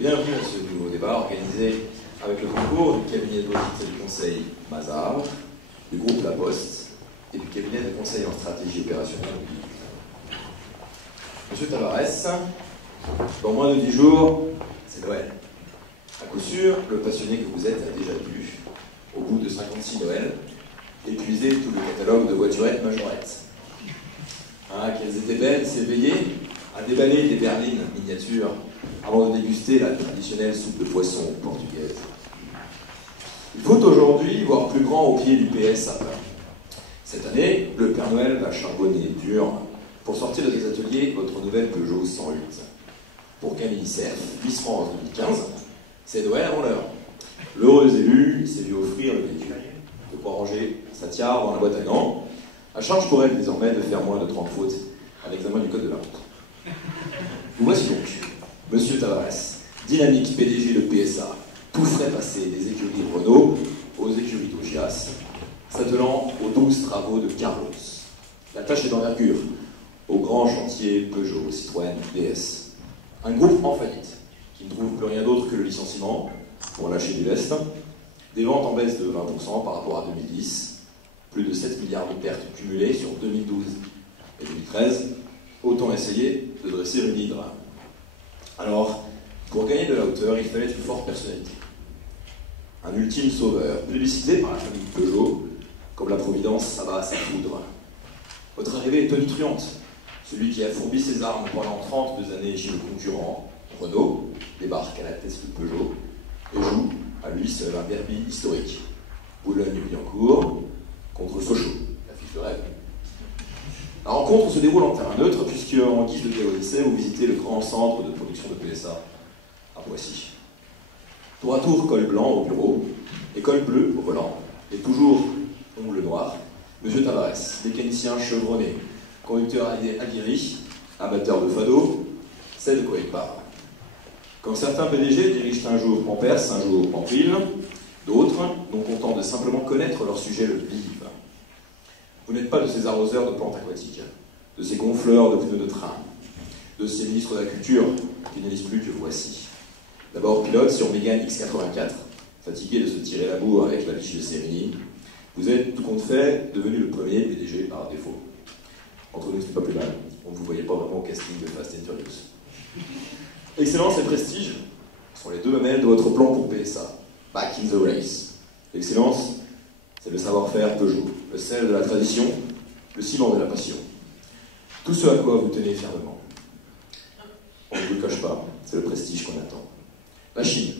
Bienvenue à ce nouveau débat organisé avec le concours du cabinet d'audit et du conseil Mazars, du groupe La Poste et du cabinet de conseil en stratégie opérationnelle. Monsieur Tavares, dans moins de 10 jours, c'est Noël. À coup sûr, le passionné que vous êtes a déjà dû, au bout de 56 Noëls, épuiser tout le catalogue de voiturettes majorettes. Ah, qu'elles étaient belles, ces veillées, à déballer des berlines miniatures avant de déguster la traditionnelle soupe de poisson portugaise. Il faut aujourd'hui voir plus grand au pied du PSA. Cette année, le Père Noël va charbonner dur pour sortir de ses ateliers votre nouvelle Peugeot 108. Pour Camille Cerf, Miss France 2015, c'est Noël avant l'heure. L'heureux élu s'est vu offrir le véhicule. De quoi ranger sa tiare dans la boîte à gants. À charge pour elle désormais de faire moins de 30 fautes à l'examen du code de la route. Vous voici donc, Monsieur Tavares, dynamique PDG de PSA, tout frais passé des écuries Renault aux écuries d'Augias, s'attelant aux 12 travaux de Carlos. La tâche est d'envergure, au grand chantier Peugeot, Citroën, DS. Un groupe en faillite, qui ne trouve plus rien d'autre que le licenciement pour lâcher du lest, des ventes en baisse de 20% par rapport à 2010, plus de 7 milliards de pertes cumulées sur 2012 et 2013, autant essayer de dresser une hydre. Alors, pour gagner de la hauteur, il fallait une forte personnalité. Un ultime sauveur, plébiscité par la famille Peugeot, comme la Providence s'abat à sa foudre. Votre arrivée est tonitruante. Celui qui a fourbi ses armes pendant 32 années chez le concurrent, Renault, débarque à la tête de Peugeot et joue, à lui seul, un derby historique. Boulogne-Billancourt contre Sochaux, l'affiche de rêve. La rencontre se déroule en terrain neutre, puisque, en guise de théodicée, vous visitez le grand centre de production de PSA à Poissy. Tour à tour, col blanc au bureau et col bleu au volant, et toujours ongle noir, Monsieur Tavares, mécanicien chevronné, conducteur aguerri, amateur de fado, sait de quoi il parle. Quand certains PDG dirigent un jour Pampers, un jour Pampil, d'autres, non contents de simplement connaître leur sujet, le vivent. Vous n'êtes pas de ces arroseurs de plantes aquatiques, de ces gonfleurs de pneus de train, de ces ministres de la Culture qui ne lisent plus que Voici. D'abord pilote sur Mégane X84, fatigué de se tirer la bourre avec la biche de Sérini, vous êtes, tout compte fait, devenu le premier PDG par défaut. Entre nous, c'est pas plus mal. On ne vous voyait pas vraiment au casting de Fast and Furious. Excellence et prestige sont les deux mamelles de votre plan pour PSA. Back in the race. L'excellence, c'est le savoir-faire Peugeot, le sel de la tradition, le ciment de la passion. Tout ce à quoi vous tenez fermement. On ne vous le cache pas, c'est le prestige qu'on attend. La Chine,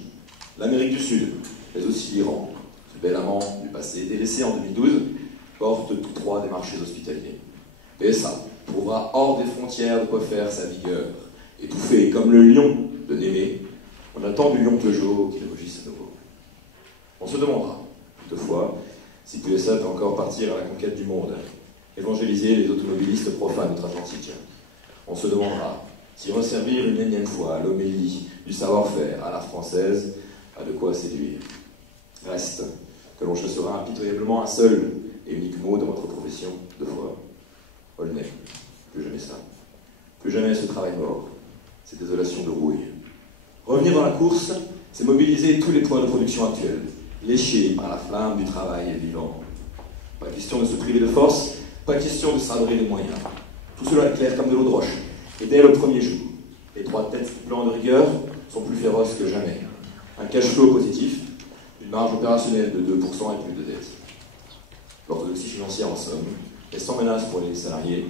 l'Amérique du Sud, mais aussi l'Iran, ce bel amant du passé, délaissé en 2012, portent tous trois des marchés hospitaliers. PSA trouvera hors des frontières de quoi faire sa vigueur. Étouffé comme le lion de Némée, on attend du lion Peugeot qu'il rugisse à nouveau. On se demandera, toutefois, si PSA peut encore partir à la conquête du monde, évangéliser les automobilistes profanes outre-Atlantique. On se demandera si resservir une énième fois l'homélie du savoir-faire à la française a de quoi séduire. Reste que l'on chassera impitoyablement un seul et unique mot dans votre profession de foi. Aulnay. Plus jamais ça. Plus jamais ce travail mort. Cette désolation de rouille. Revenir dans la course, c'est mobiliser tous les points de production actuels, léchés par la flamme du travail vivant. Pas question de se priver de force, pas question de s'abrer les moyens. Tout cela est clair comme de l'eau de roche. Et dès le premier jour, les trois têtes du plan de rigueur sont plus féroces que jamais. Un cash flow positif, une marge opérationnelle de 2% et plus de dette. L'orthodoxie financière en somme, et sans menace pour les salariés,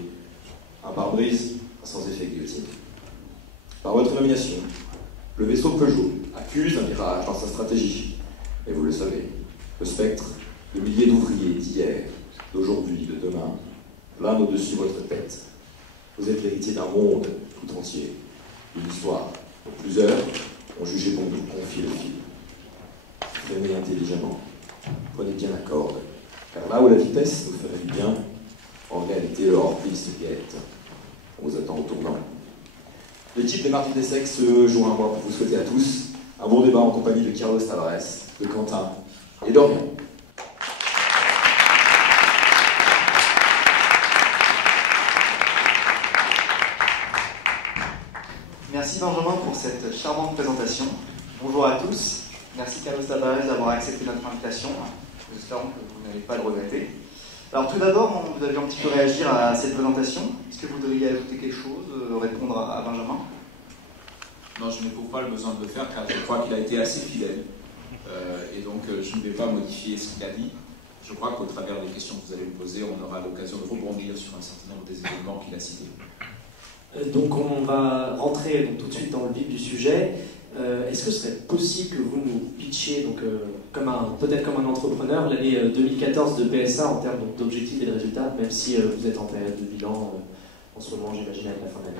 un pare-brise sans effet guillotine. Par votre nomination, le vaisseau Peugeot accuse un virage dans sa stratégie. Et vous le savez, le spectre de milliers d'ouvriers d'hier, d'aujourd'hui, de demain, plane au-dessus de votre tête. Vous êtes l'héritier d'un monde tout entier, d'une histoire dont plusieurs ont jugé bon de vous confier le fil. Freinez intelligemment, prenez bien la corde, car là où la vitesse nous ferait du bien, en réalité le hors-piste guette. On vous attend au tournant. L'équipe des Martyrs des Sexes se joint à moi pour vous souhaiter à tous un bon débat en compagnie de Carlos Tavares, de Quentin et d'Orient. Merci. Benjamin pour cette charmante présentation. Bonjour à tous. Merci Carlos Tavares d'avoir accepté notre invitation. Nous espérons que vous n'allez pas le regretter. Alors tout d'abord, vous avez un petit peu réagir à cette présentation. Est-ce que vous devriez ajouter quelque chose, répondre à Benjamin? Non, je n'éprouve pas le besoin de le faire car je crois qu'il a été assez fidèle. Et donc je ne vais pas modifier ce qu'il a dit. Je crois qu'au travers des questions que vous allez me poser, on aura l'occasion de rebondir sur un certain nombre des éléments qu'il a cités. Donc on va rentrer donc, tout de suite dans le vif du sujet. Est-ce que ce serait possible que vous nous pitchiez, peut-être comme un entrepreneur, l'année 2014 de PSA en termes d'objectifs et de résultats, même si vous êtes en période de bilan en ce moment, j'imagine, à la fin d'année?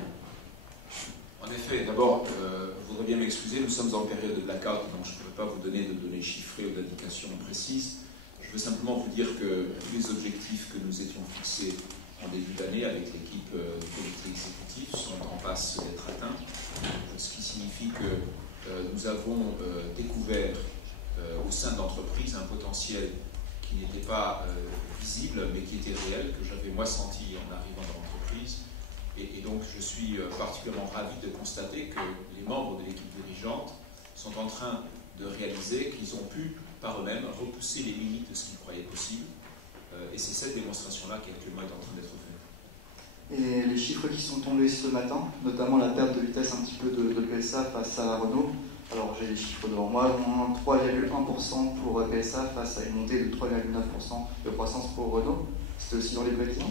En effet, d'abord, je voudrais bien m'excuser, nous sommes en période de blackout, donc je ne pourrais pas vous donner de données chiffrées ou d'indications précises. Je veux simplement vous dire que tous les objectifs que nous étions fixés en début d'année avec l'équipe du comité exécutif sont en passe d'être atteints, ce qui signifie que nous avons découvert au sein de l'entreprise un potentiel qui n'était pas visible mais qui était réel, que j'avais moi senti en arrivant dans l'entreprise. Et donc je suis particulièrement ravi de constater que les membres de l'équipe dirigeante sont en train de réaliser qu'ils ont pu par eux-mêmes repousser les limites de ce qu'ils croyaient possible. Et c'est cette démonstration-là qui actuellement est en train d'être faite. Et les chiffres qui sont tombés ce matin, notamment la perte de vitesse un petit peu de PSA face à Renault. Alors j'ai les chiffres devant moi, moins 3,1% pour PSA face à une montée de 3,9% de croissance pour Renault. C'était aussi dans les prévisions?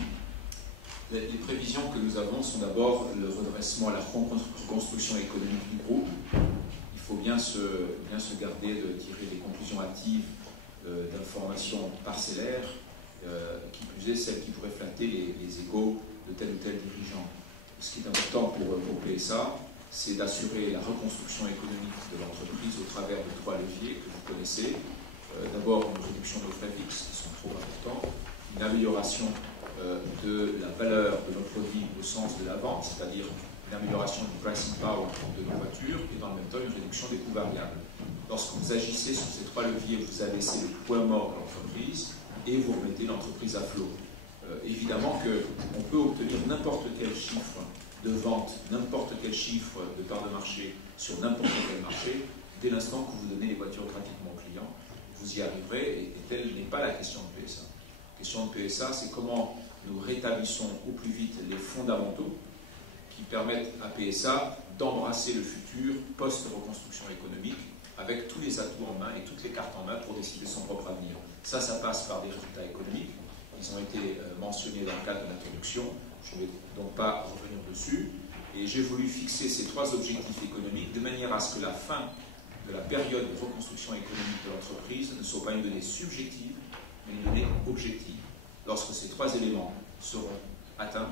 Les prévisions que nous avons sont d'abord le redressement, la reconstruction économique du groupe. Il faut bien se garder de tirer des conclusions hâtives d'informations parcellaires, qui plus est celles qui pourraient flatter les égos de tel ou tel dirigeant. Ce qui est important pour PSA, c'est d'assurer la reconstruction économique de l'entreprise au travers de trois leviers que vous connaissez. D'abord, une réduction de frais fixes qui sont trop importants, une amélioration de la valeur de nos produits au sens de la vente, c'est-à-dire une amélioration du pricing power de nos voitures, et dans le même temps une réduction des coûts variables. Lorsque vous agissez sur ces trois leviers, vous abaissez le point mort de l'entreprise et vous remettez l'entreprise à flot. Évidemment qu'on peut obtenir n'importe quel chiffre de vente, n'importe quel chiffre de part de marché sur n'importe quel marché, dès l'instant que vous donnez les voitures gratuitement aux clients, vous y arriverez, et telle n'est pas la question de PSA. La question de PSA, c'est comment nous rétablissons au plus vite les fondamentaux qui permettent à PSA d'embrasser le futur post-reconstruction économique avec tous les atouts en main et toutes les cartes en main pour décider son propre avenir. Ça passe par des résultats économiques. Ils ont été mentionnés dans le cadre de l'introduction. Je ne vais donc pas revenir dessus. Et j'ai voulu fixer ces trois objectifs économiques de manière à ce que la fin de la période de reconstruction économique de l'entreprise ne soit pas une donnée subjective, mais une donnée objective. Lorsque ces trois éléments seront atteints,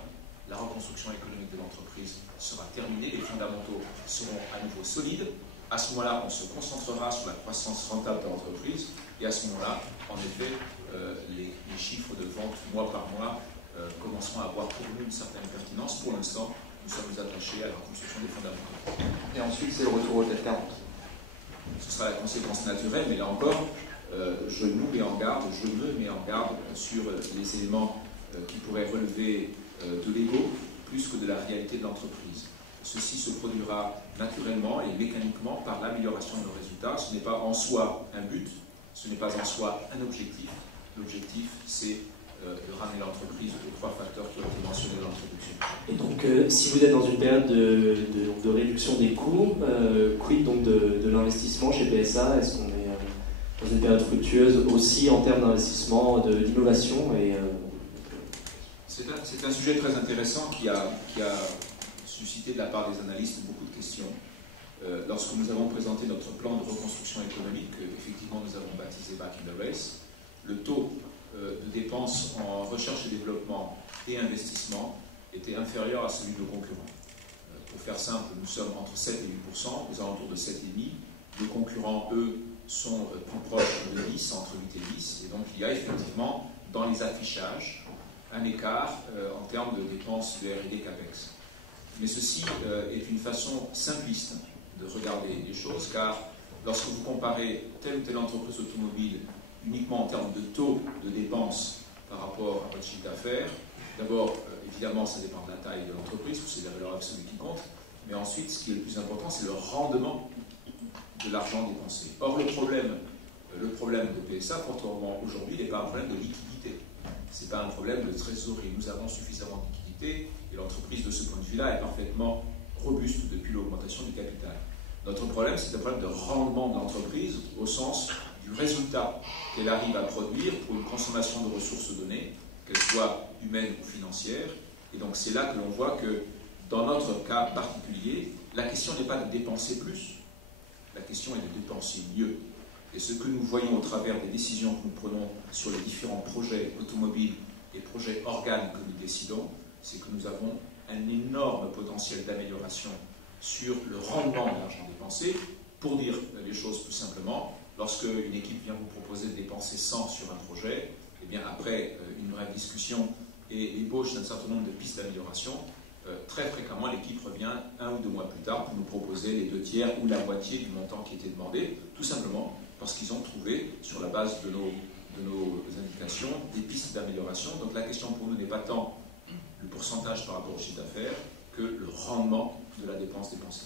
la reconstruction économique de l'entreprise sera terminée, les fondamentaux seront à nouveau solides. À ce moment-là, on se concentrera sur la croissance rentable de l'entreprise, et à ce moment-là, en effet, les chiffres de vente mois par mois commenceront à avoir pour nous une certaine pertinence. Pour l'instant, nous sommes attachés à la reconstruction des fondamentaux. Et ensuite, c'est le retour au CAC 40. Ce sera la conséquence naturelle, mais là encore, je me mets en garde sur les éléments qui pourraient relever de l'ego plus que de la réalité de l'entreprise. Ceci se produira naturellement et mécaniquement par l'amélioration de nos résultats. Ce n'est pas en soi un but, ce n'est pas en soi un objectif. L'objectif, c'est de ramener l'entreprise aux trois facteurs qui ont été mentionnés dans l'introduction. Et donc, si vous êtes dans une période de réduction des coûts, quid donc de l'investissement chez PSA? Est-ce qu'on est dans une période fructueuse aussi en termes d'investissement, d'innovation C'est un sujet très intéressant qui a suscité de la part des analystes beaucoup de questions. Lorsque nous avons présenté notre plan de reconstruction économique, effectivement nous avons baptisé Back in the Race, le taux de dépenses en recherche et développement et investissement était inférieur à celui de nos concurrents. Pour faire simple, nous sommes entre 7 et 8%, aux alentours de 7,5%. Nos concurrents, eux, sont plus proches de 10, entre 8 et 10. Et donc il y a effectivement dans les affichages un écart en termes de dépenses de R&D CAPEX. Mais ceci est une façon simpliste de regarder les choses, car lorsque vous comparez telle ou telle entreprise automobile uniquement en termes de taux de dépenses par rapport à votre chiffre d'affaires, d'abord, évidemment, ça dépend de la taille de l'entreprise, c'est la valeur absolue qui compte, mais ensuite, ce qui est le plus important, c'est le rendement de l'argent dépensé. Or, le problème de PSA, contrairement aujourd'hui, n'est pas un problème de liquidité. Ce n'est pas un problème de trésorerie. Nous avons suffisamment de liquidité et l'entreprise, de ce point de vue-là, est parfaitement robuste depuis l'augmentation du capital. Notre problème, c'est un problème de rendement de l'entreprise au sens du résultat qu'elle arrive à produire pour une consommation de ressources données, qu'elles soient humaines ou financières. Et donc, c'est là que l'on voit que, dans notre cas particulier, la question n'est pas de dépenser plus, la question est de dépenser mieux. Et ce que nous voyons au travers des décisions que nous prenons sur les différents projets automobiles et projets organes que nous décidons, c'est que nous avons un énorme potentiel d'amélioration sur le rendement de l'argent dépensé. Pour dire les choses tout simplement, lorsque une équipe vient vous proposer de dépenser 100 sur un projet, eh bien après une brève discussion et l'ébauche d'un certain nombre de pistes d'amélioration, très fréquemment l'équipe revient 1 ou 2 mois plus tard pour nous proposer les 2 tiers ou la moitié du montant qui était demandé, tout simplement parce qu'ils ont trouvé, sur la base de nos indications, des pistes d'amélioration. Donc la question pour nous n'est pas tant le pourcentage par rapport au chiffre d'affaires que le rendement de la dépense dépensée.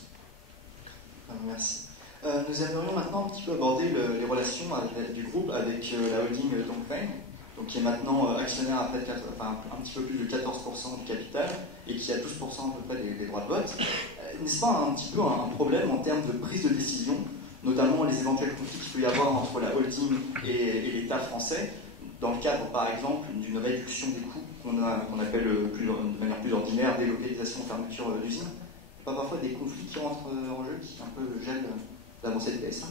Merci. Nous aimerions maintenant un petit peu aborder les relations du groupe avec la holding Dongfeng, donc qui est maintenant actionnaire à près de un petit peu plus de 14% du capital et qui a 12% à peu près des droits de vote. N'est-ce pas un petit peu un problème en termes de prise de décision, notamment les éventuels conflits qu'il peut y avoir entre la holding et l'État français, dans le cadre par exemple d'une réduction des coûts qu'on appelle de manière plus ordinaire délocalisation, fermeture d'usine? Pas parfois des conflits qui rentrent en jeu, qui un peu gèlent l'avancée de PSA?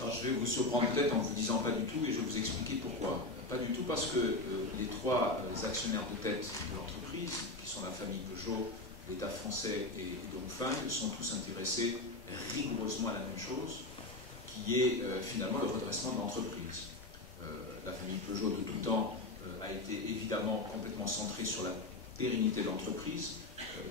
Alors, je vais vous surprendre peut-être en vous disant pas du tout et je vais vous expliquer pourquoi. Pas du tout parce que les 3 actionnaires de tête de l'entreprise, qui sont la famille Peugeot, l'État français et Dongfeng, sont tous intéressés rigoureusement à la même chose, qui est finalement le redressement de l'entreprise. La famille Peugeot de tout temps a été évidemment complètement centrée sur la pérennité de l'entreprise.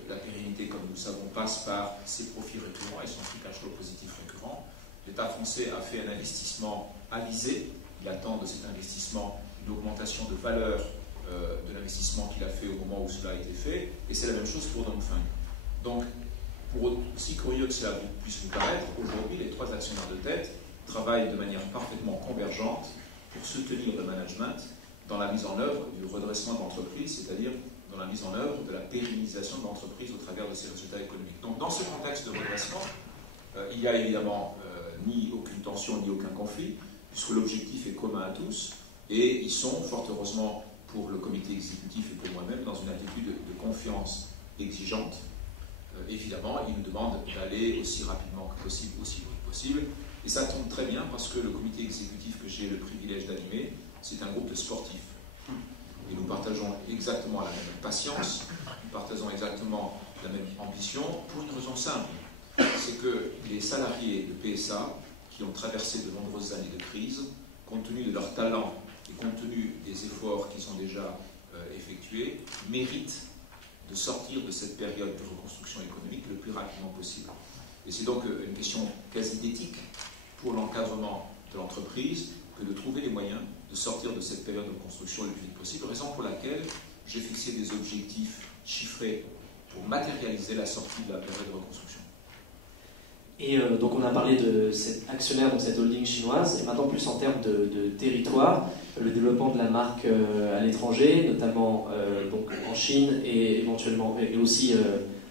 La pérennité, comme nous le savons, passe par ses profits récurrents et son free cash flow positif récurrent. L'État français a fait un investissement avisé. Il attend de cet investissement une augmentation de valeur de l'investissement qu'il a fait au moment où cela a été fait. Et c'est la même chose pour Dongfeng. Donc, pour aussi curieux que cela puisse vous paraître, aujourd'hui, les 3 actionnaires de tête travaillent de manière parfaitement convergente pour soutenir le management dans la mise en œuvre du redressement de l'entreprise, c'est-à-dire dans la mise en œuvre de la pérennisation de l'entreprise au travers de ses résultats économiques. Donc, dans ce contexte de redressement, il n'y a évidemment ni aucune tension ni aucun conflit, puisque l'objectif est commun à tous, et ils sont, fort heureusement pour le comité exécutif et pour moi-même, dans une attitude de confiance exigeante. Évidemment, ils nous demandent d'aller aussi rapidement que possible, aussi vite que possible, et ça tombe très bien parce que le comité exécutif que j'ai le privilège d'animer, c'est un groupe de sportifs. Et nous partageons exactement la même patience, nous partageons exactement la même ambition, pour une raison simple. C'est que les salariés de PSA, qui ont traversé de nombreuses années de crise, compte tenu de leur talent et compte tenu des efforts qu'ils ont déjà effectués, méritent de sortir de cette période de reconstruction économique le plus rapidement possible. Et c'est donc une question quasi d'éthique pour l'encadrement de l'entreprise que de trouver les moyens de sortir de cette période de reconstruction le plus vite possible, raison pour laquelle j'ai fixé des objectifs chiffrés pour matérialiser la sortie de la période de reconstruction. Et donc on a parlé de cet actionnaire, donc cette holding chinoise, et maintenant plus en termes de territoire, le développement de la marque à l'étranger, notamment donc en Chine et éventuellement et aussi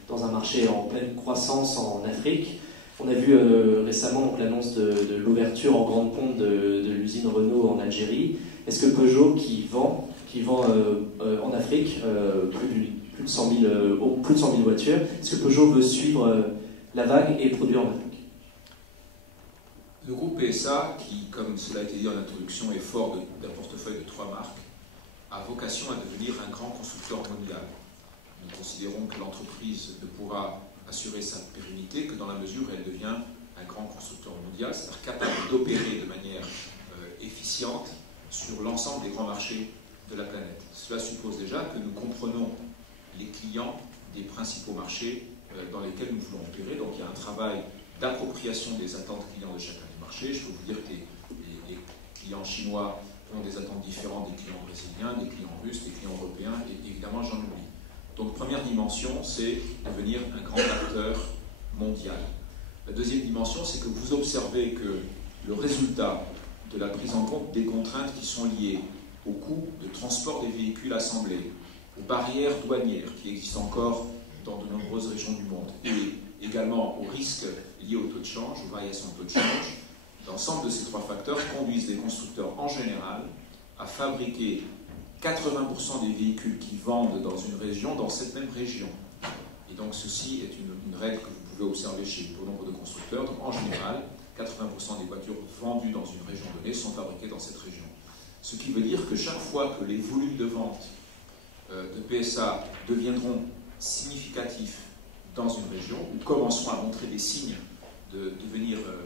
dans un marché en pleine croissance en Afrique. On a vu récemment l'annonce de l'ouverture en grande pompe de l'usine Renault en Algérie. Est-ce que Peugeot, qui vend en Afrique plus de 100 000 voitures, est-ce que Peugeot veut suivre la vague et produire en Afrique? Le groupe PSA, qui, comme cela a été dit en introduction, est fort d'un portefeuille de 3 marques, a vocation à devenir un grand constructeur mondial. Nous considérons que l'entreprise ne pourra assurer sa pérennité que dans la mesure où elle devient un grand constructeur mondial, c'est-à-dire capable d'opérer de manière efficiente sur l'ensemble des grands marchés de la planète. Cela suppose déjà que nous comprenons les clients des principaux marchés dans lesquels nous voulons opérer. Donc il y a un travail d'appropriation des attentes clients de chacun des marchés. Je peux vous dire que les clients chinois ont des attentes différentes des clients brésiliens, des clients russes, des clients européens, et évidemment j'en oublie. Donc première dimension, c'est devenir un grand acteur mondiale. La deuxième dimension, c'est que vous observez que le résultat de la prise en compte des contraintes qui sont liées au coût de transport des véhicules assemblés, aux barrières douanières qui existent encore dans de nombreuses régions du monde, et également aux risques liés au taux de change, aux variations de taux de change, l'ensemble de ces trois facteurs conduisent les constructeurs en général à fabriquer 80% des véhicules qui vendent dans une région, dans cette même région. Et donc ceci est une règle que vous pouvez observer chez bon nombre de constructeurs. Donc en général, 80% des voitures vendues dans une région donnée sont fabriquées dans cette région. Ce qui veut dire que chaque fois que les volumes de vente de PSA deviendront significatifs dans une région, ou commenceront à montrer des signes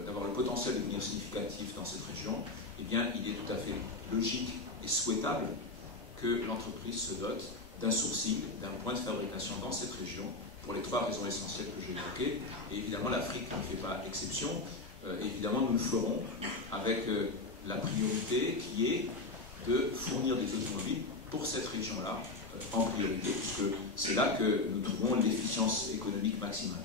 d'avoir le potentiel de devenir significatif dans cette région, eh bien, il est tout à fait logique et souhaitable que l'entreprise se dote d'un sourcing, d'un point de fabrication dans cette région, pour les trois raisons essentielles que j'ai évoquées. Et évidemment, l'Afrique ne fait pas exception. Évidemment, nous le ferons avec la priorité qui est de fournir des automobiles pour cette région-là en priorité, puisque c'est là que nous trouvons l'efficience économique maximale.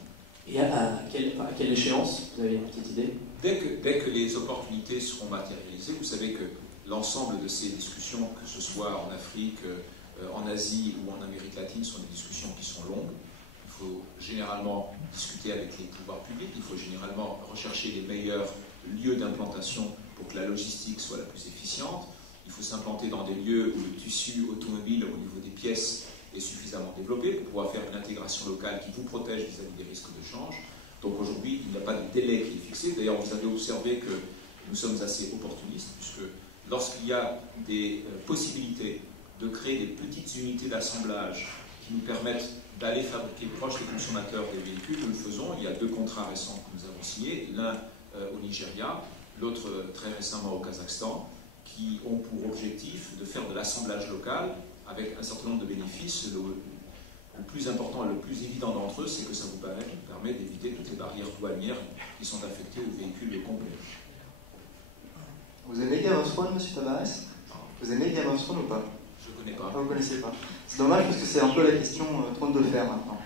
Et à quelle échéance? Vous avez une petite idée? Dès que les opportunités seront matérialisées, vous savez que l'ensemble de ces discussions, que ce soit en Afrique, en Asie ou en Amérique latine, sont des discussions qui sont longues. Il faut généralement discuter avec les pouvoirs publics, il faut généralement rechercher les meilleurs lieux d'implantation pour que la logistique soit la plus efficiente. Il faut s'implanter dans des lieux où le tissu automobile au niveau des pièces est suffisamment développé pour pouvoir faire une intégration locale qui vous protège vis-à-vis des risques de change. Donc aujourd'hui, il n'y a pas de délai qui est fixé. D'ailleurs, vous avez observé que nous sommes assez opportunistes, puisque lorsqu'il y a des possibilités de créer des petites unités d'assemblage qui nous permettent d'aller fabriquer proche des consommateurs des véhicules, nous le faisons. Il y a 2 contrats récents que nous avons signés, l'un au Nigeria, l'autre très récemment au Kazakhstan, qui ont pour objectif de faire de l'assemblage local avec un certain nombre de bénéfices. Le plus important et le plus évident d'entre eux, c'est que ça vous permet d'éviter toutes les barrières douanières qui sont affectées aux véhicules complets. Vous aimez Game of Thrones, monsieur Tavares? Vous aimez Game of Thrones ou pas? Je ne connais pas. Ah, vous ne connaissez pas. C'est dommage parce que c'est un peu la question trône de fer maintenant.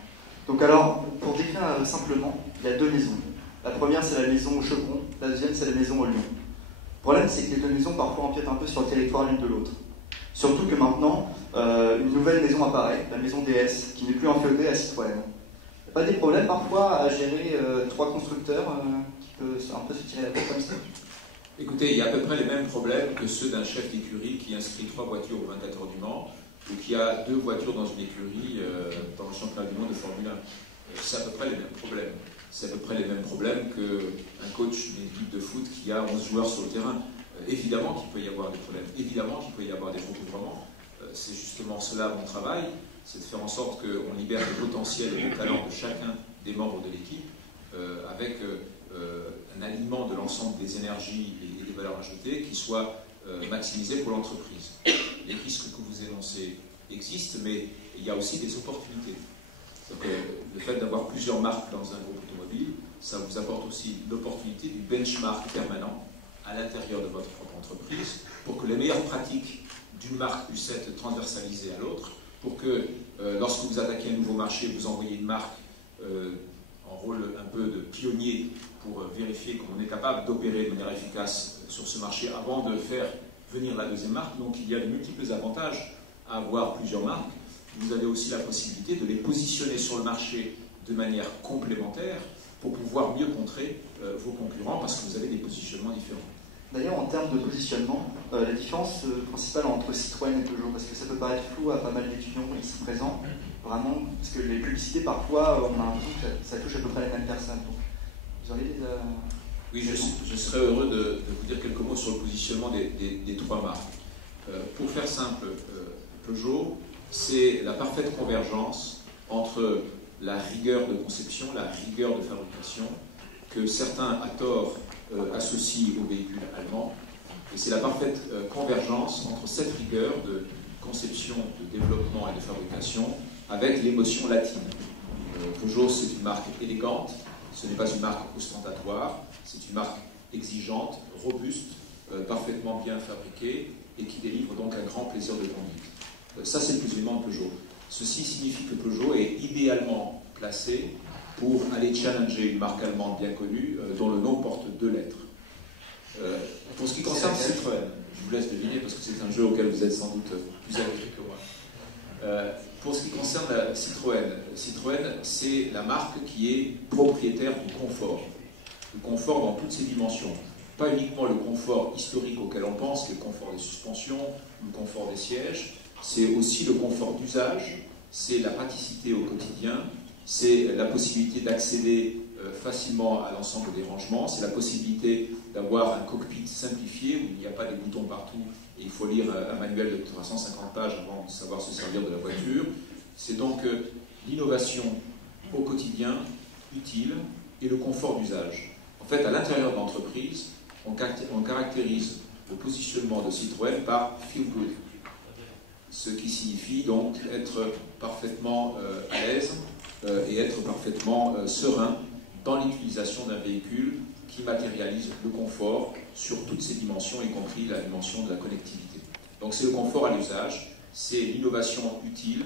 Donc alors, pour décrire simplement, il y a 2 maisons. La première, c'est la maison au Chevron, la deuxième, c'est la maison au Lion. Le problème, c'est que les 2 maisons parfois empiètent un peu sur le territoire l'une de l'autre. Surtout que maintenant, une nouvelle maison apparaît, la maison DS, qui n'est plus inféodée à Citroën. Il n'y a pas des problèmes parfois à gérer 3 constructeurs qui peuvent un peu se tirer la tête comme ça? Écoutez, il y a à peu près les mêmes problèmes que ceux d'un chef d'écurie qui inscrit 3 voitures au 24 heures du Mans ou qui a 2 voitures dans une écurie dans le championnat du monde de Formule 1. C'est à peu près les mêmes problèmes. C'est à peu près les mêmes problèmes qu'un coach d'une équipe de foot qui a 11 joueurs sur le terrain. Évidemment qu'il peut y avoir des problèmes, évidemment qu'il peut y avoir des recouvrements. C'est justement cela mon travail, c'est de faire en sorte qu'on libère le potentiel et le talent de chacun des membres de l'équipe avec un alignement de l'ensemble des énergies et des valeurs ajoutées qui soient maximisées pour l'entreprise. Les risques que vous énoncez existent, mais il y a aussi des opportunités. Donc, le fait d'avoir plusieurs marques dans un groupe automobile, ça vous apporte aussi l'opportunité du benchmark permanent à l'intérieur de votre propre entreprise pour que les meilleures pratiques d'une marque puissent être transversalisées à l'autre, pour que lorsque vous attaquez un nouveau marché, vous envoyez une marque en rôle un peu de pionnier pour vérifier qu'on est capable d'opérer de manière efficace sur ce marché avant de faire venir la deuxième marque. Donc il y a de multiples avantages à avoir plusieurs marques. Vous avez aussi la possibilité de les positionner sur le marché de manière complémentaire pour pouvoir mieux contrer vos concurrents parce que vous avez des positionnements différents. D'ailleurs, en termes de positionnement, la différence principale entre Citroën et Peugeot, parce que ça peut paraître flou à pas mal d'étudiants ici présents, vraiment, parce que les publicités, parfois, on a l'impression que ça touche à peu près les mêmes personnes. Donc, vous auriez des... Oui, je serais heureux de vous dire quelques mots sur le positionnement des 3 marques. Pour faire simple, Peugeot, c'est la parfaite convergence entre la rigueur de conception, la rigueur de fabrication, que certains, à tort, associent aux véhicules allemands. Et c'est la parfaite convergence entre cette rigueur de conception, de développement et de fabrication avec l'émotion latine. Peugeot, c'est une marque élégante, ce n'est pas une marque ostentatoire, c'est une marque exigeante, robuste, parfaitement bien fabriquée et qui délivre donc un grand plaisir de conduite. Ça, c'est le positionnement de Peugeot. Ceci signifie que Peugeot est idéalement placé pour aller challenger une marque allemande bien connue dont le nom porte 2 lettres. Pour ce qui concerne Citroën, je vous laisse deviner parce que c'est un jeu auquel vous êtes sans doute plus habitué que moi. Pour ce qui concerne Citroën, c'est la marque qui est propriétaire du confort. Le confort dans toutes ses dimensions. Pas uniquement le confort historique auquel on pense, qui est le confort des suspensions, le confort des sièges, c'est aussi le confort d'usage, c'est la praticité au quotidien, c'est la possibilité d'accéder facilement à l'ensemble des rangements, c'est la possibilité d'avoir un cockpit simplifié où il n'y a pas des boutons partout et il faut lire un manuel de 350 pages avant de savoir se servir de la voiture. C'est donc l'innovation au quotidien, utile, et le confort d'usage. En fait, à l'intérieur de l'entreprise, on caractérise le positionnement de Citroën par feel good, ce qui signifie donc être parfaitement à l'aise et être parfaitement serein dans l'utilisation d'un véhicule qui matérialise le confort sur toutes ses dimensions, y compris la dimension de la connectivité. Donc c'est le confort à l'usage, c'est l'innovation utile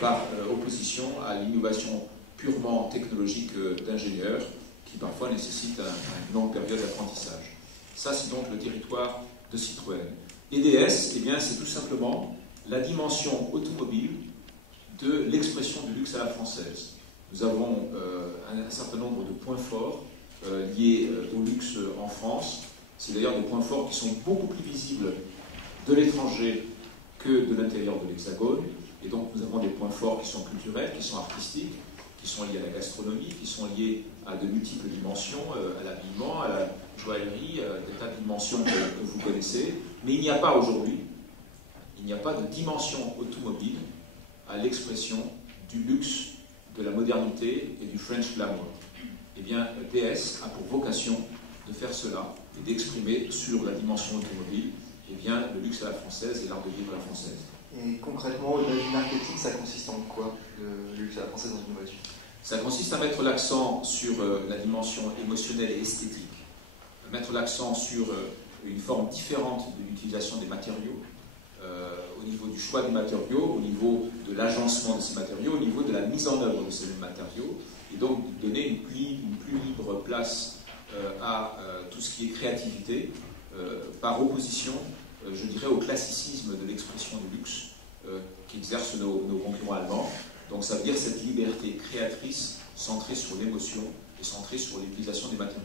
par opposition à l'innovation purement technologique d'ingénieurs qui parfois nécessite une longue période d'apprentissage. Ça, c'est donc le territoire de Citroën. Et DS, eh bien, c'est tout simplement la dimension automobile de l'expression du luxe à la française. Nous avons un certain nombre de points forts liés au luxe en France. C'est d'ailleurs des points forts qui sont beaucoup plus visibles de l'étranger que de l'intérieur de l'Hexagone. Et donc nous avons des points forts qui sont culturels, qui sont artistiques, qui sont liés à la gastronomie, qui sont liés à de multiples dimensions, à l'habillement, à la joaillerie, des tas de dimensions que vous connaissez. Mais il n'y a pas aujourd'hui, il n'y a pas de dimension automobile à l'expression du luxe, de la modernité et du French glamour. Eh bien, DS a pour vocation de faire cela et d'exprimer sur la dimension automobile eh bien, le luxe à la française et l'art de vivre à la française. Et concrètement, au-delà du marketing, ça consiste en quoi, le luxe à la française dans une voiture? Ça consiste à mettre l'accent sur la dimension émotionnelle et esthétique, à mettre l'accent sur une forme différente de l'utilisation des matériaux, au niveau du choix des matériaux, au niveau de l'agencement de ces matériaux, au niveau de la mise en œuvre de ces mêmes matériaux, et donc donner une plus libre place à tout ce qui est créativité, par opposition, je dirais, au classicisme de l'expression du luxe qu'exercent nos concurrents allemands. Donc ça veut dire cette liberté créatrice centrée sur l'émotion et centrée sur l'utilisation des matériaux.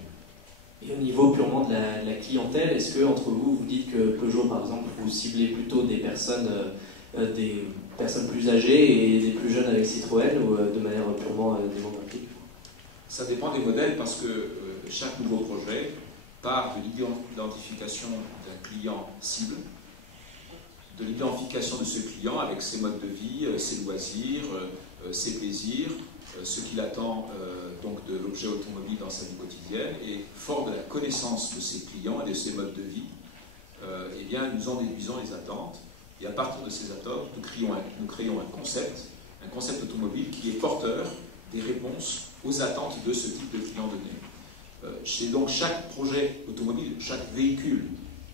Et au niveau purement de la clientèle, est-ce que entre vous, vous dites que Peugeot, par exemple, vous ciblez plutôt des personnes plus âgées et des plus jeunes avec Citroën, ou de manière purement démographique? Ça dépend des modèles parce que chaque nouveau projet part de l'identification d'un client cible, de l'identification de ce client avec ses modes de vie, ses loisirs, ses plaisirs, ce qu'il attend donc de l'objet automobile dans sa vie quotidienne, et fort de la connaissance de ses clients et de ses modes de vie, eh bien, nous en déduisons les attentes, et à partir de ces attentes, nous créons un concept automobile qui est porteur des réponses aux attentes de ce type de client donné. C'est donc chaque projet automobile, chaque véhicule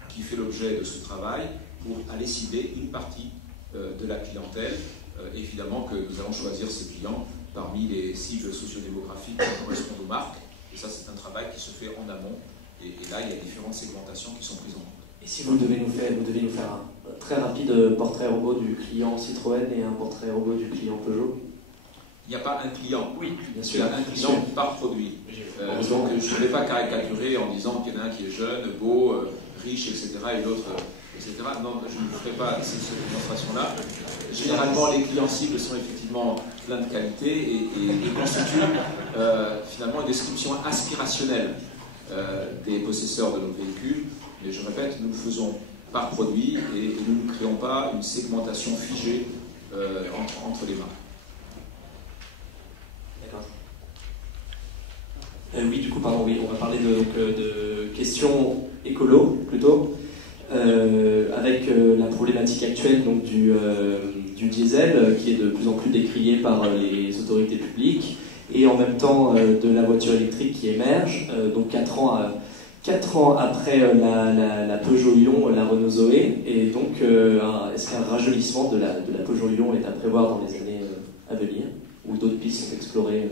qui fait l'objet de ce travail pour aller cibler une partie de la clientèle. Évidemment que nous allons choisir ces clients parmi les cibles sociodémographiques qui correspondent aux marques. Et ça, c'est un travail qui se fait en amont. Et là, il y a différentes segmentations qui sont prises en compte. Et si vous deviez nous faire un très rapide portrait robot du client Citroën et un portrait robot du client Peugeot? Il n'y a pas un client. Oui, bien sûr. Il y a un client par produit. Donc je ne vais pas caricaturer en disant qu'il y en a un qui est jeune, beau, riche, etc. et l'autre, etc. Non, je ne ferai pas cette démonstration-là. Généralement, les clients cibles sont effectivement pleins de qualité et constituent finalement une description aspirationnelle des possesseurs de nos véhicules. Mais je répète, nous le faisons par produit et nous ne créons pas une segmentation figée entre les marques. Oui, du coup, pardon, oui, on va parler de questions écolo, plutôt, avec la problématique actuelle donc, du diesel, qui est de plus en plus décrié par les autorités publiques, et en même temps de la voiture électrique qui émerge, donc 4 ans après la Peugeot Lyon, la Renault Zoé, et donc est-ce qu'un rajeunissement de la Peugeot Lyon est à prévoir dans les années à venir, ou d'autres pistes sont explorées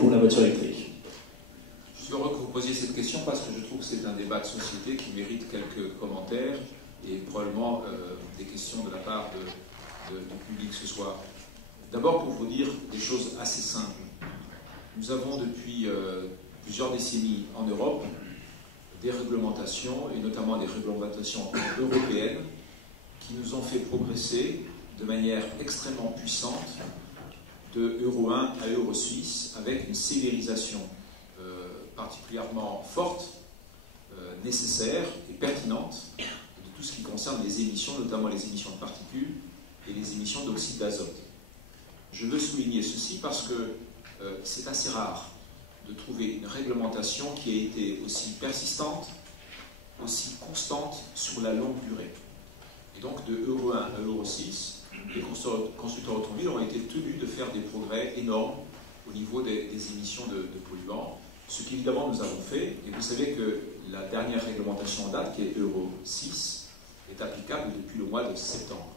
pour la voiture électrique? Je suis heureux que vous posiez cette question parce que je trouve que c'est un débat de société qui mérite quelques commentaires et probablement des questions de la part du public ce soir. D'abord, pour vous dire des choses assez simples. Nous avons depuis plusieurs décennies en Europe des réglementations, et notamment des réglementations européennes, qui nous ont fait progresser de manière extrêmement puissante de Euro 1 à Euro 6, avec une sévérisation particulièrement forte, nécessaire et pertinente de tout ce qui concerne les émissions, notamment les émissions de particules et les émissions d'oxyde d'azote. Je veux souligner ceci parce que c'est assez rare de trouver une réglementation qui a été aussi persistante, aussi constante sur la longue durée. Et donc de Euro 1 à Euro 6, les constructeurs automobiles ont été tenus de faire des progrès énormes au niveau des émissions de polluants, ce qu'évidemment nous avons fait. Et vous savez que la dernière réglementation en date, qui est Euro 6, est applicable depuis le mois de septembre.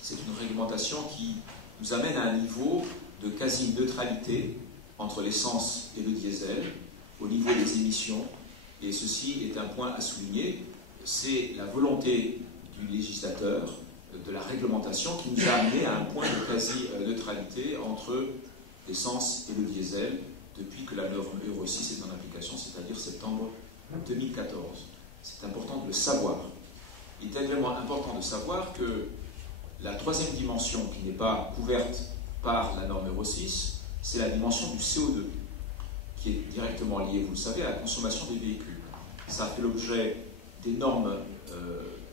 C'est une réglementation qui nous amène à un niveau de quasi-neutralité entre l'essence et le diesel au niveau des émissions. Et ceci est un point à souligner. C'est la volonté du législateur, de la réglementation, qui nous a amené à un point de quasi-neutralité entre l'essence et le diesel depuis que la norme Euro 6 est en application, c'est-à-dire septembre 2014. C'est important de le savoir. Il est également important de savoir que la troisième dimension qui n'est pas couverte par la norme Euro 6, c'est la dimension du CO2, qui est directement liée, vous le savez, à la consommation des véhicules. Ça a fait l'objet d'énormes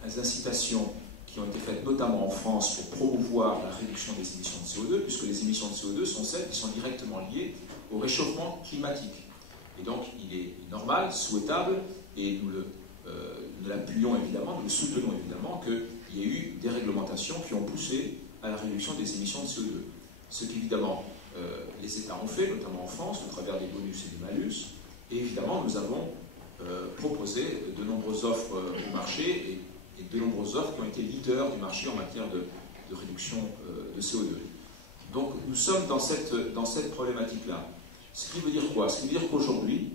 incitations qui ont été faites notamment en France pour promouvoir la réduction des émissions de CO2, puisque les émissions de CO2 sont celles qui sont directement liées au réchauffement climatique. Et donc, il est normal, souhaitable, et nous l'appuyons évidemment, nous le soutenons évidemment, qu'il y ait eu des réglementations qui ont poussé à la réduction des émissions de CO2. Ce qu'évidemment les États ont fait, notamment en France, au travers des bonus et des malus. Et évidemment, nous avons proposé de nombreuses offres au marché et de nombreuses offres qui ont été leaders du marché en matière de réduction de CO2. Donc nous sommes dans cette problématique-là. Ce qui veut dire quoi? Ce qui veut dire qu'aujourd'hui,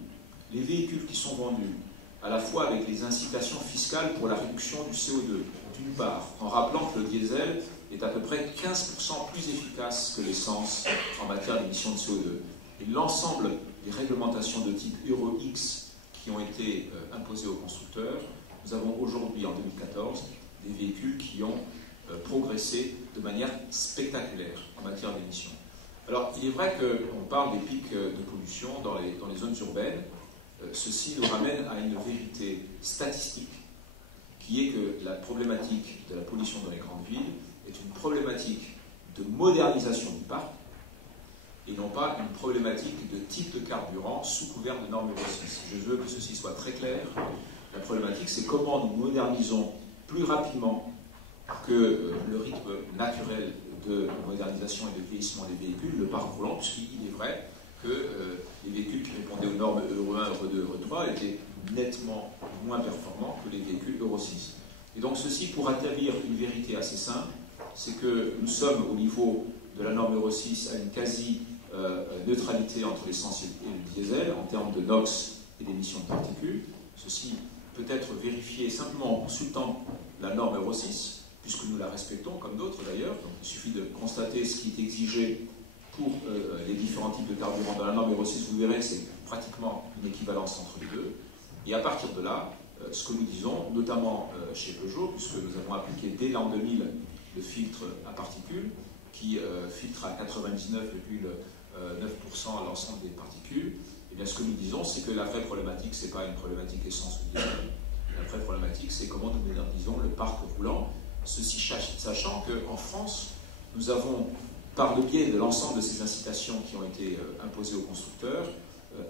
les véhicules qui sont vendus, à la fois avec les incitations fiscales pour la réduction du CO2, d'une part, en rappelant que le diesel est à peu près 15% plus efficace que l'essence en matière d'émissions de CO2. Et l'ensemble des réglementations de type Euro X qui ont été imposées aux constructeurs, nous avons aujourd'hui, en 2014, des véhicules qui ont progressé de manière spectaculaire en matière d'émissions. Alors, il est vrai qu'on parle des pics de pollution dans les zones urbaines. Ceci nous ramène à une vérité statistique, qui est que la problématique de la pollution dans les grandes villes est une problématique de modernisation du parc et non pas une problématique de type de carburant sous couvert de normes Euro 6. Je veux que ceci soit très clair. La problématique, c'est comment nous modernisons plus rapidement que le rythme naturel de modernisation et de vieillissement des véhicules, le parc roulant, puisqu'il est vrai que les véhicules qui répondaient aux normes Euro 1, Euro 2, Euro 3 étaient nettement moins performants que les véhicules Euro 6. Et donc ceci, pour établir une vérité assez simple, c'est que nous sommes au niveau de la norme Euro 6 à une quasi-neutralité entre l'essence et le diesel en termes de NOx et d'émissions de particules. Ceci peut être vérifié simplement en consultant la norme Euro 6, puisque nous la respectons, comme d'autres d'ailleurs. Donc il suffit de constater ce qui est exigé pour les différents types de carburants dans la norme Euro 6. Vous verrez que c'est pratiquement une équivalence entre les deux. Et à partir de là, ce que nous disons, notamment chez Peugeot, puisque nous avons appliqué dès l'an 2000 le filtre à particules, qui filtre à 99,9% à l'ensemble des particules, et bien ce que nous disons, c'est que la vraie problématique, ce n'est pas une problématique essence ou diesel. La vraie problématique, c'est comment nous modernisons le parc roulant, ceci sachant qu'en France, nous avons, par le biais de l'ensemble de ces incitations qui ont été imposées aux constructeurs,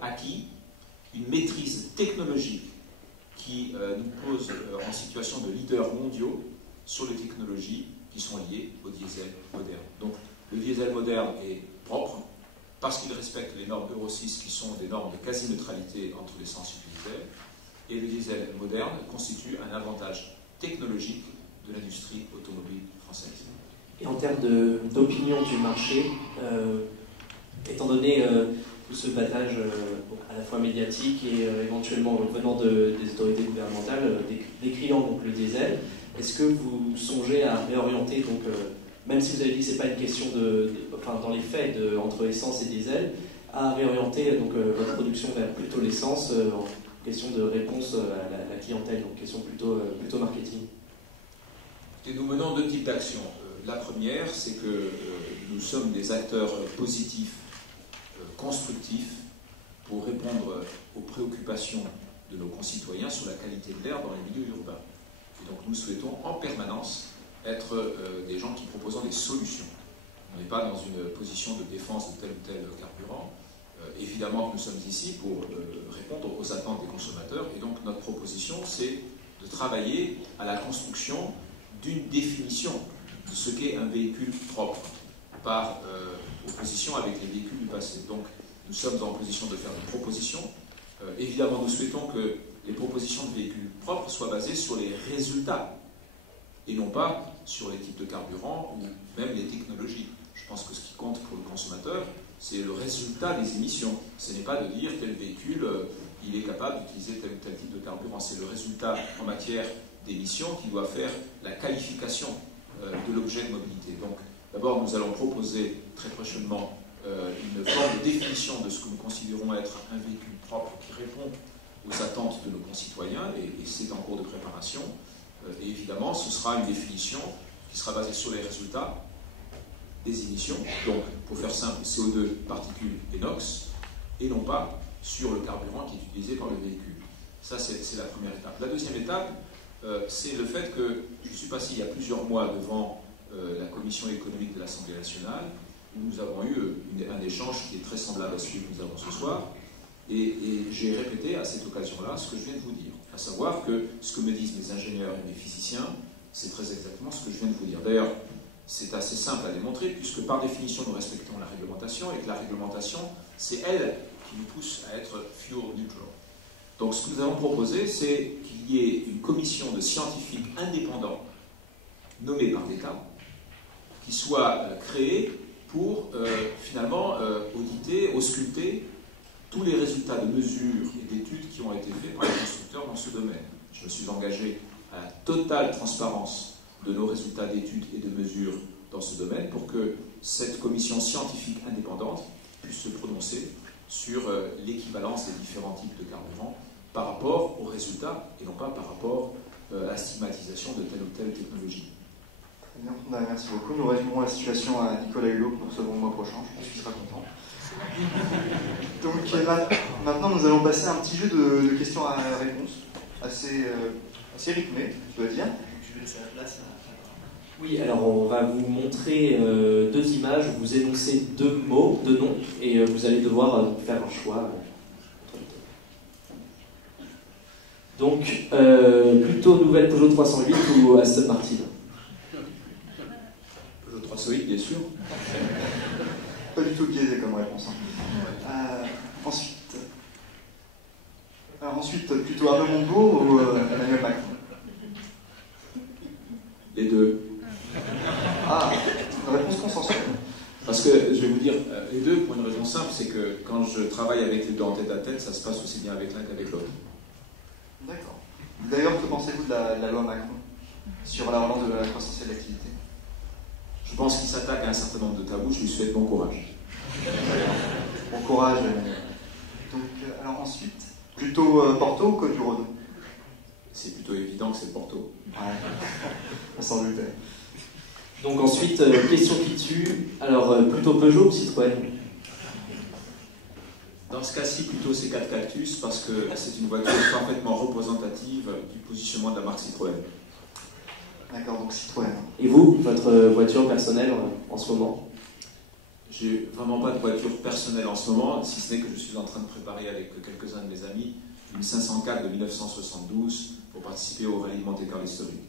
acquis une maîtrise technologique qui nous pose en situation de leaders mondiaux sur les technologies qui sont liées au diesel moderne. Donc le diesel moderne est propre parce qu'il respecte les normes Euro 6 qui sont des normes de quasi-neutralité entre l'essence et le diesel, et le diesel moderne constitue un avantage technologique de l'industrie automobile française. Et en termes d'opinion du marché, étant donné tout ce battage à la fois médiatique et éventuellement venant des autorités gouvernementales, des clients, donc le diesel. Est-ce que vous songez à réorienter, donc, même si vous avez dit que ce n'est pas une question enfin, dans les faits, entre essence et diesel, à réorienter donc, votre production vers plutôt l'essence, en question de réponse à la clientèle, donc question plutôt marketing? Et nous menons deux types d'actions. La première, c'est que nous sommes des acteurs positifs, constructifs, pour répondre aux préoccupations de nos concitoyens sur la qualité de l'air dans les milieux urbains. Et donc nous souhaitons en permanence être des gens qui proposent des solutions. On n'est pas dans une position de défense de tel ou tel carburant. Évidemment que nous sommes ici pour répondre aux attentes des consommateurs, et donc notre proposition, c'est de travailler à la construction d'une définition de ce qu'est un véhicule propre, par opposition avec les véhicules du passé. Donc nous sommes en position de faire des propositions. Évidemment, nous souhaitons que les propositions de véhicules propres soient basées sur les résultats, et non pas sur les types de carburant ou même les technologies. Je pense que ce qui compte pour le consommateur, c'est le résultat des émissions. Ce n'est pas de dire tel véhicule, il est capable d'utiliser tel ou tel type de carburant. C'est le résultat en matière d'émissions qui doit faire la qualification de l'objet de mobilité. Donc, d'abord, nous allons proposer très prochainement une forme de définition de ce que nous considérons être un véhicule propre qui répond aux attentes de nos concitoyens, et c'est en cours de préparation. Et évidemment, ce sera une définition qui sera basée sur les résultats des émissions, donc pour faire simple, CO2, particules et NOx, et non pas sur le carburant qui est utilisé par le véhicule. Ça, c'est la première étape. La deuxième étape, c'est le fait que je suis passé il y a plusieurs mois devant la commission économique de l'Assemblée nationale, où nous avons eu un échange qui est très semblable à celui que nous avons ce soir, et j'ai répété à cette occasion-là ce que je viens de vous dire, à savoir que ce que me disent mes ingénieurs et mes physiciens, c'est très exactement ce que je viens de vous dire. D'ailleurs, c'est assez simple à démontrer, puisque par définition, nous respectons la réglementation, et que la réglementation, c'est elle qui nous pousse à être fuel neutral. Donc, ce que nous avons proposé, c'est qu'il y ait une commission de scientifiques indépendants, nommée par l'État, qui soit créée pour, finalement, auditer, ausculter tous les résultats de mesures et d'études qui ont été faits par les constructeurs dans ce domaine. Je me suis engagé à la totale transparence de nos résultats d'études et de mesures dans ce domaine pour que cette commission scientifique indépendante puisse se prononcer sur l'équivalence des différents types de carburants par rapport aux résultats et non pas par rapport à la stigmatisation de telle ou telle technologie. Très bien, merci beaucoup. Nous résumerons la situation à Nicolas Hulot pour ce mois prochain, je pense qu'il sera content. Donc maintenant nous allons passer à un petit jeu de questions à réponse, assez rythmé, je dois dire. Je vais laisser la place à... Oui, alors on va vous montrer deux images, vous énoncez deux mots, deux noms, et vous allez devoir faire un choix. Donc, plutôt nouvelle Peugeot 308 ou Aston Martin? Peugeot 308, bien sûr. Pas du tout biaisé comme réponse. Ensuite, plutôt Arnaud Montebourg ou Emmanuel Macron? Les deux. Ah, une réponse consensuelle. Parce que, je vais vous dire, les deux, pour une raison simple, c'est que quand je travaille avec les deux en tête à tête, ça se passe aussi bien avec l'un qu'avec l'autre. D'accord. D'ailleurs, que pensez-vous de la loi Macron sur la relance de la croissance et de l'activité? Je pense qu'il s'attaque à un certain nombre de tabous, je lui souhaite bon courage. Bon courage. Donc, alors ensuite, plutôt Porto ou Côte-du-Rhône? C'est plutôt évident que c'est Porto. Ouais, on s'en doutait. Donc ensuite, question qui tue, alors plutôt Peugeot ou Citroën? Dans ce cas-ci, plutôt C4 Cactus, parce que c'est une voiture parfaitement représentative du positionnement de la marque Citroën. D'accord, donc Citroën. Et vous, votre voiture personnelle en ce moment? J'ai vraiment pas de voiture personnelle en ce moment, si ce n'est que je suis en train de préparer avec quelques-uns de mes amis une 504 de 1972 pour participer au rallye de Monte-Carlo historique.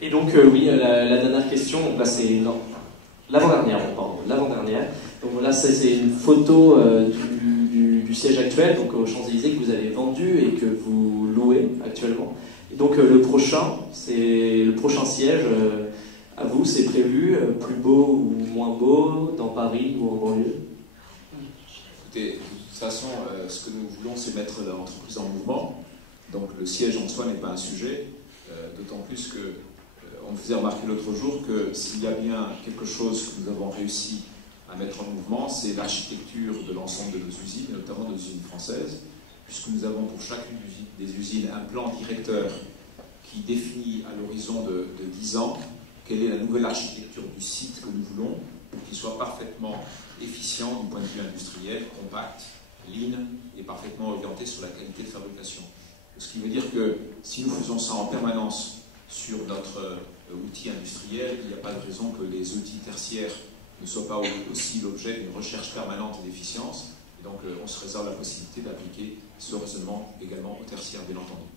Et donc, oui, la dernière question, donc là c'est l'avant-dernière, pardon, l'avant-dernière. Donc là, c'est une photo du siège actuel, donc aux Champs-Élysées, que vous avez vendu et que vous louez actuellement. Et donc le prochain siège, à vous, c'est prévu, plus beau ou moins beau, dans Paris ou en banlieue? Écoutez, de toute façon, ce que nous voulons, c'est mettre l'entreprise en mouvement. Donc le siège en soi n'est pas un sujet, d'autant plus que on me faisait remarquer l'autre jour que s'il y a bien quelque chose que nous avons réussi à mettre en mouvement, c'est l'architecture de l'ensemble de nos usines, et notamment de nos usines françaises, puisque nous avons pour chacune des usines un plan directeur qui définit à l'horizon de 10 ans quelle est la nouvelle architecture du site que nous voulons pour qu'il soit parfaitement efficient du point de vue industriel, compact, lean et parfaitement orienté sur la qualité de fabrication. Ce qui veut dire que si nous faisons ça en permanence sur notre outil industriel, il n'y a pas de raison que les outils tertiaires ne soient pas aussi l'objet d'une recherche permanente d'efficience. Et donc on se réserve la possibilité d'appliquer ce raisonnement également au tertiaire, bien entendu.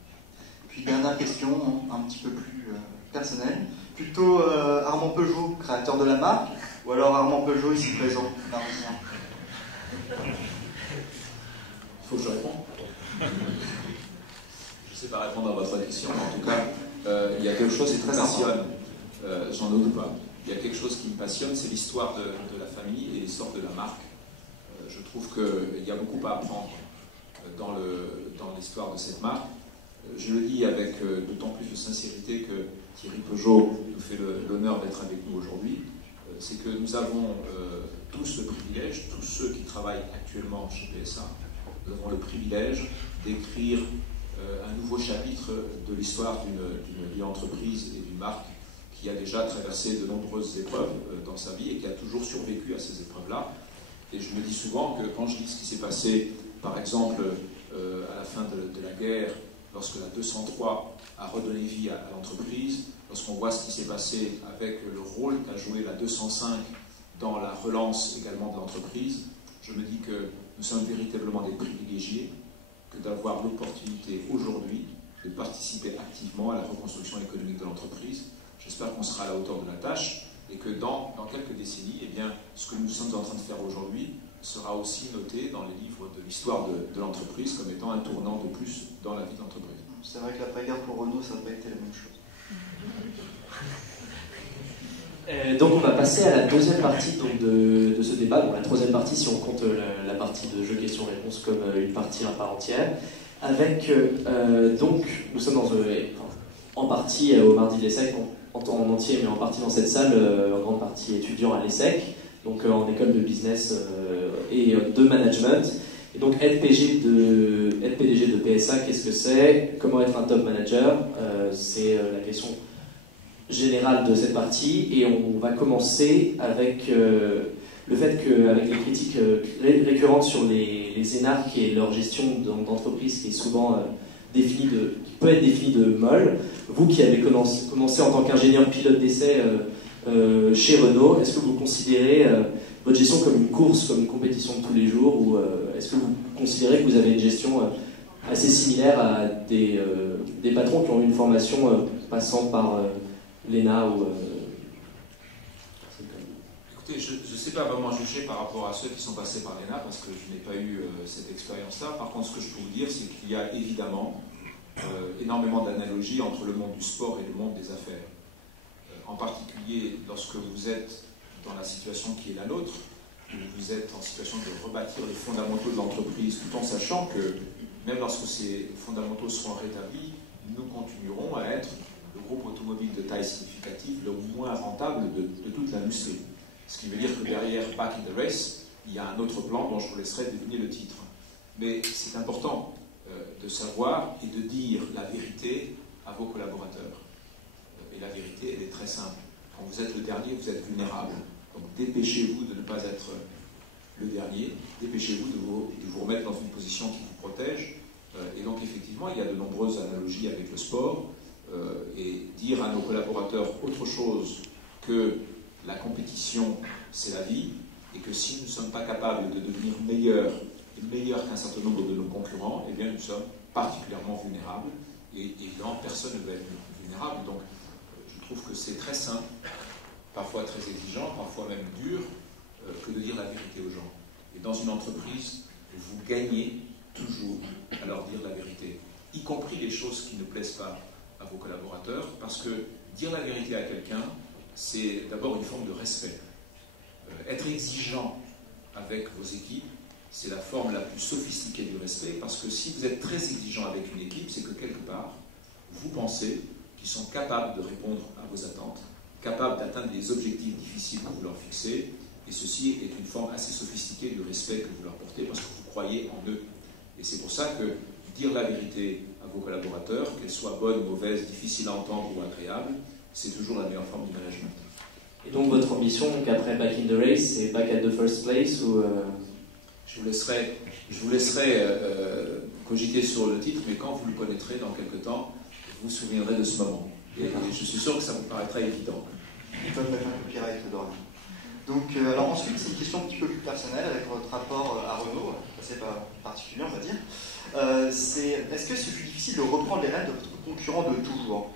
Puis dernière question, un petit peu plus personnelle. Plutôt Armand Peugeot, créateur de la marque, ou alors Armand Peugeot ici présent? Il faut que je réponde. Je ne sais pas répondre à votre question, mais en tout cas, il y a quelque chose qui me passionne, j'en doute pas. Il y a quelque chose qui me passionne, c'est l'histoire de la famille et l'histoire de la marque. Je trouve qu'il y a beaucoup à apprendre dans l'histoire de cette marque. Je le dis avec d'autant plus de sincérité que Thierry Peugeot nous fait l'honneur d'être avec nous aujourd'hui. C'est que nous avons tous le privilège, tous ceux qui travaillent actuellement chez PSA, nous avons le privilège d'écrire un nouveau chapitre de l'histoire d'une entreprise et d'une marque qui a déjà traversé de nombreuses épreuves dans sa vie et qui a toujours survécu à ces épreuves-là. Et je me dis souvent que quand je dis ce qui s'est passé, par exemple, à la fin de la guerre, lorsque la 203 a redonné vie à l'entreprise, lorsqu'on voit ce qui s'est passé avec le rôle qu'a joué la 205 dans la relance également de l'entreprise, je me dis que nous sommes véritablement des privilégiés que d'avoir l'opportunité aujourd'hui de participer activement à la reconstruction économique de l'entreprise. J'espère qu'on sera à la hauteur de la tâche et que dans quelques décennies, eh bien, ce que nous sommes en train de faire aujourd'hui sera aussi noté dans les livres de l'histoire de l'entreprise comme étant un tournant de plus dans la vie de l'entreprise. C'est vrai que l'après-guerre pour Renault, ça n'a pas été la même chose. Donc on va passer à la deuxième partie donc, de ce débat, donc la troisième partie si on compte la partie de jeu questions-réponses comme une partie à part entière, avec donc nous sommes en partie au Mardi de l'ESSEC, en entier mais en partie dans cette salle, en grande partie étudiants à l'ESSEC, donc en école de business et de management. Et donc être PDG de PSA, qu'est-ce que c'est? Comment être un top manager? C'est la question générale de cette partie, et on va commencer avec le fait qu'avec les critiques récurrentes sur les énarques et leur gestion d'entreprise qui est souvent qui peut être définie de molle, vous qui avez commencé en tant qu'ingénieur pilote d'essai chez Renault, est-ce que vous considérez votre gestion comme une course, comme une compétition de tous les jours, ou est-ce que vous considérez que vous avez une gestion assez similaire à des patrons qui ont eu une formation passant par l'ENA ou... Écoutez, je ne sais pas vraiment juger par rapport à ceux qui sont passés par l'ENA parce que je n'ai pas eu cette expérience-là. Par contre, ce que je peux vous dire, c'est qu'il y a évidemment énormément d'analogies entre le monde du sport et le monde des affaires. En particulier, lorsque vous êtes dans la situation qui est la nôtre, où vous êtes en situation de rebâtir les fondamentaux de l'entreprise, tout en sachant que même lorsque ces fondamentaux seront rétablis, nous continuerons à être le groupe automobile de taille significative le moins rentable de toute l'industrie. Ce qui veut dire que derrière Back in the Race, il y a un autre plan dont je vous laisserai deviner le titre. Mais c'est important de savoir et de dire la vérité à vos collaborateurs. Et la vérité, elle est très simple. Quand vous êtes le dernier, vous êtes vulnérable. Donc dépêchez-vous de ne pas être le dernier, dépêchez-vous de vous remettre dans une position qui vous protège. Et donc effectivement, il y a de nombreuses analogies avec le sport. Et dire à nos collaborateurs autre chose que la compétition, c'est la vie, et que si nous ne sommes pas capables de devenir meilleurs qu'un certain nombre de nos concurrents, eh bien nous sommes particulièrement vulnérables, et évidemment personne ne va être vulnérable. Donc je trouve que c'est très simple, parfois très exigeant, parfois même dur, que de dire la vérité aux gens. Et dans une entreprise, vous gagnez toujours à leur dire la vérité, y compris les choses qui ne plaisent pas à vos collaborateurs, parce que dire la vérité à quelqu'un, c'est d'abord une forme de respect. Être exigeant avec vos équipes, c'est la forme la plus sophistiquée du respect, parce que si vous êtes très exigeant avec une équipe, c'est que quelque part, vous pensez qu'ils sont capables de répondre à vos attentes, capables d'atteindre des objectifs difficiles que vous leur fixez, et ceci est une forme assez sophistiquée du respect que vous leur portez, parce que vous croyez en eux. Et c'est pour ça que dire la vérité à vos collaborateurs, qu'elle soit bonne, mauvaise, difficile à entendre ou agréable, c'est toujours la meilleure forme du management. Et donc votre ambition, donc après Back in the Race, c'est Back at the First Place ou Je vous laisserai cogiter sur le titre, mais quand vous le connaîtrez dans quelques temps, vous vous souviendrez de ce moment. Et je suis sûr que ça vous paraîtra évident. Ils peuvent mettre un copyright dedans. Donc, alors ensuite, c'est une question un petit peu plus personnelle avec votre rapport à Renault, c'est pas particulier, on va dire. Est-ce que ce fut difficile de reprendre les rênes de votre concurrent de toujours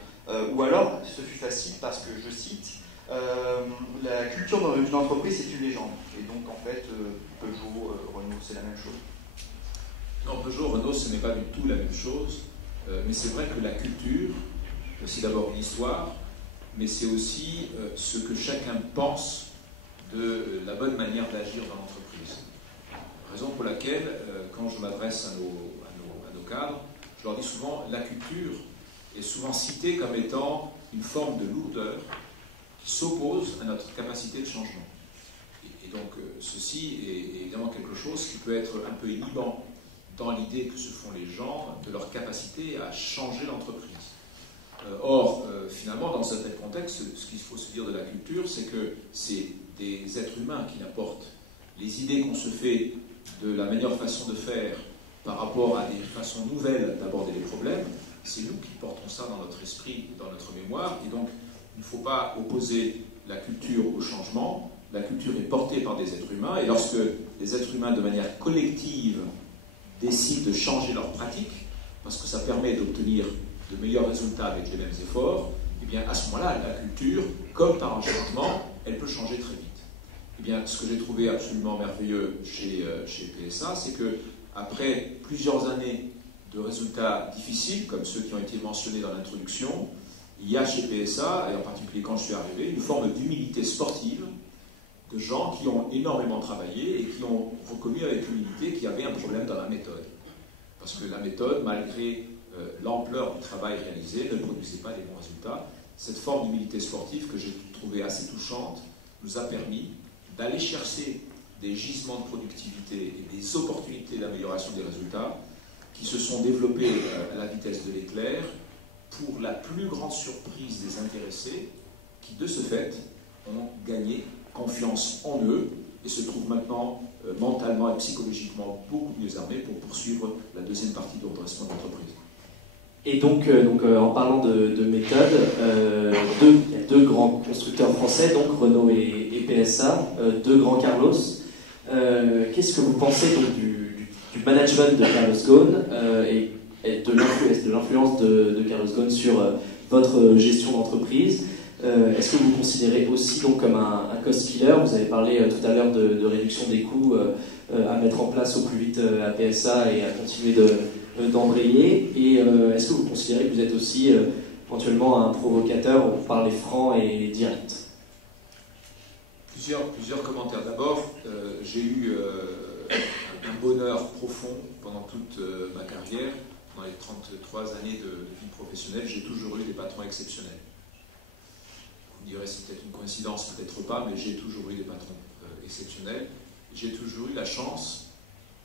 ou alors, ce fut facile parce que, je cite, la culture d'une entreprise, c'est une légende. Et donc, en fait, Peugeot, Renault, c'est la même chose. Non, Peugeot, Renault, ce n'est pas du tout la même chose. Mais c'est vrai que la culture, c'est d'abord une histoire, mais c'est aussi ce que chacun pense de la bonne manière d'agir dans l'entreprise. Raison pour laquelle, quand je m'adresse à nos cadres, je leur dis souvent, la culture est souvent citée comme étant une forme de lourdeur qui s'oppose à notre capacité de changement. Et donc, ceci est évidemment quelque chose qui peut être un peu inhibant dans l'idée que se font les gens de leur capacité à changer l'entreprise. Or, finalement, dans certains contextes, ce qu'il faut se dire de la culture, c'est que c'est des êtres humains qui apportent les idées qu'on se fait de la meilleure façon de faire par rapport à des façons nouvelles d'aborder les problèmes. C'est nous qui portons ça dans notre esprit, dans notre mémoire, et donc il ne faut pas opposer la culture au changement. La culture est portée par des êtres humains, et lorsque les êtres humains, de manière collective, décident de changer leurs pratiques, parce que ça permet d'obtenir de meilleurs résultats avec les mêmes efforts, et bien à ce moment-là, la culture, comme par enchantement, elle peut changer très vite. Et bien, ce que j'ai trouvé absolument merveilleux chez PSA, c'est que après plusieurs années de résultats difficiles, comme ceux qui ont été mentionnés dans l'introduction, il y a chez PSA, et en particulier quand je suis arrivé, une forme d'humilité sportive de gens qui ont énormément travaillé et qui ont reconnu avec humilité qu'il y avait un problème dans la méthode. Parce que la méthode, malgré l'ampleur du travail réalisé, ne produisait pas les bons résultats. Cette forme d'humilité sportive que j'ai trouvée assez touchante nous a permis d'aller chercher des gisements de productivité et des opportunités d'amélioration des résultats qui se sont développés à la vitesse de l'éclair pour la plus grande surprise des intéressés qui, de ce fait, ont gagné confiance en eux et se trouvent maintenant mentalement et psychologiquement beaucoup mieux armés pour poursuivre la deuxième partie de redressement d'entreprise. Et donc, en parlant de méthode, il y a deux grands constructeurs français, donc Renault et PSA, deux grands Carlos. Qu'est-ce que vous pensez donc du management de Carlos Ghosn et de l'influence de Carlos Ghosn sur votre gestion d'entreprise? Est-ce que vous vous considérez aussi donc comme un cost killer? Vous avez parlé tout à l'heure de réduction des coûts à mettre en place au plus vite à PSA et à continuer d'embrayer. Et est-ce que vous considérez que vous êtes aussi éventuellement un provocateur pour parler franc et direct? Plusieurs commentaires. D'abord, j'ai eu un bonheur profond pendant toute ma carrière. Dans les 33 années de vie professionnelle, j'ai toujours eu des patrons exceptionnels. Vous me direz, c'est peut-être une coïncidence, peut-être pas, mais j'ai toujours eu des patrons exceptionnels. J'ai toujours eu la chance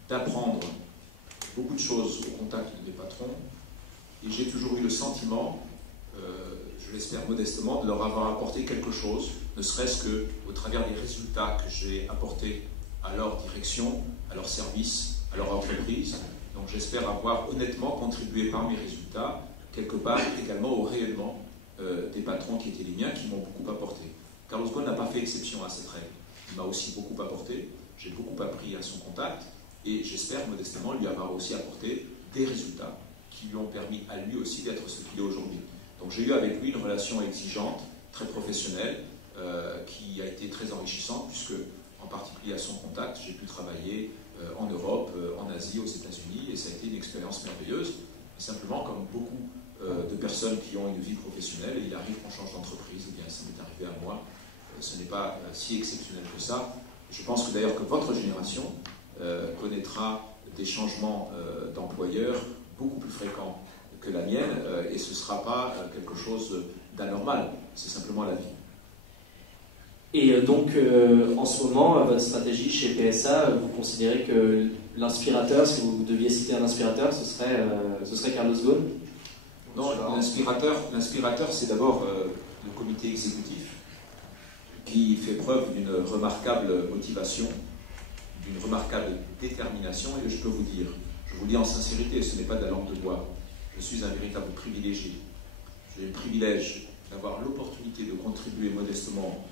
d'apprendre beaucoup de choses au contact des patrons, et j'ai toujours eu le sentiment, je l'espère modestement, de leur avoir apporté quelque chose, ne serait-ce qu'au travers des résultats que j'ai apportés à leur direction, à leur service, à leur entreprise. Donc j'espère avoir honnêtement contribué par mes résultats, quelque part également au rayonnement des patrons qui étaient les miens, qui m'ont beaucoup apporté. Carlos Ghosn n'a pas fait exception à cette règle. Il m'a aussi beaucoup apporté, j'ai beaucoup appris à son contact, et j'espère modestement lui avoir aussi apporté des résultats qui lui ont permis à lui aussi d'être ce qu'il est aujourd'hui. Donc j'ai eu avec lui une relation exigeante, très professionnelle, qui a été très enrichissante, puisque en particulier à son contact, j'ai pu travailler en Europe, en Asie, aux États-Unis, et ça a été une expérience merveilleuse. Et simplement, comme beaucoup de personnes qui ont une vie professionnelle, et il arrive qu'on change d'entreprise. Eh bien, ça m'est arrivé à moi. Ce n'est pas si exceptionnel que ça. Je pense que d'ailleurs que votre génération connaîtra des changements d'employeur beaucoup plus fréquents que la mienne, et ce ne sera pas quelque chose d'anormal, c'est simplement la vie. Et donc, en ce moment, votre stratégie chez PSA, vous considérez que l'inspirateur, si vous deviez citer un inspirateur, ce serait Carlos Ghosn? Non, l'inspirateur, c'est d'abord le comité exécutif qui fait preuve d'une remarquable motivation, d'une remarquable détermination, et je peux vous dire, je vous le dis en sincérité, ce n'est pas de la langue de bois, je suis un véritable privilégié. J'ai le privilège d'avoir l'opportunité de contribuer modestement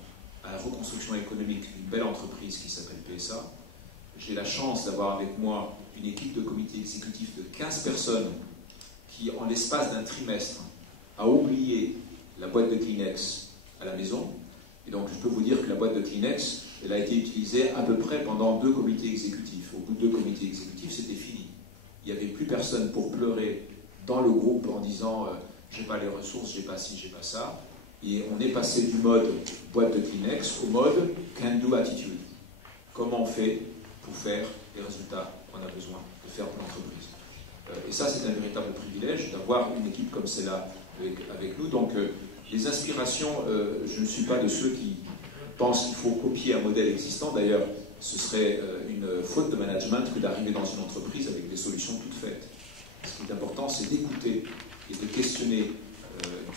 à la reconstruction économique d'une belle entreprise qui s'appelle PSA. J'ai la chance d'avoir avec moi une équipe de comité exécutif de 15 personnes qui, en l'espace d'un trimestre, a oublié la boîte de Kleenex à la maison. Et donc, je peux vous dire que la boîte de Kleenex, elle a été utilisée à peu près pendant 2 comités exécutifs. Au bout de 2 comités exécutifs, c'était fini. Il n'y avait plus personne pour pleurer dans le groupe en disant j'ai pas les ressources, j'ai pas ci, j'ai pas ça. Et on est passé du mode boîte de Kleenex au mode can-do attitude. Comment on fait pour faire les résultats qu'on a besoin de faire pour l'entreprise. Et ça, c'est un véritable privilège d'avoir une équipe comme celle-là avec nous. Donc, les inspirations, je ne suis pas de ceux qui pensent qu'il faut copier un modèle existant. D'ailleurs, ce serait une faute de management que d'arriver dans une entreprise avec des solutions toutes faites. Ce qui est important, c'est d'écouter et de questionner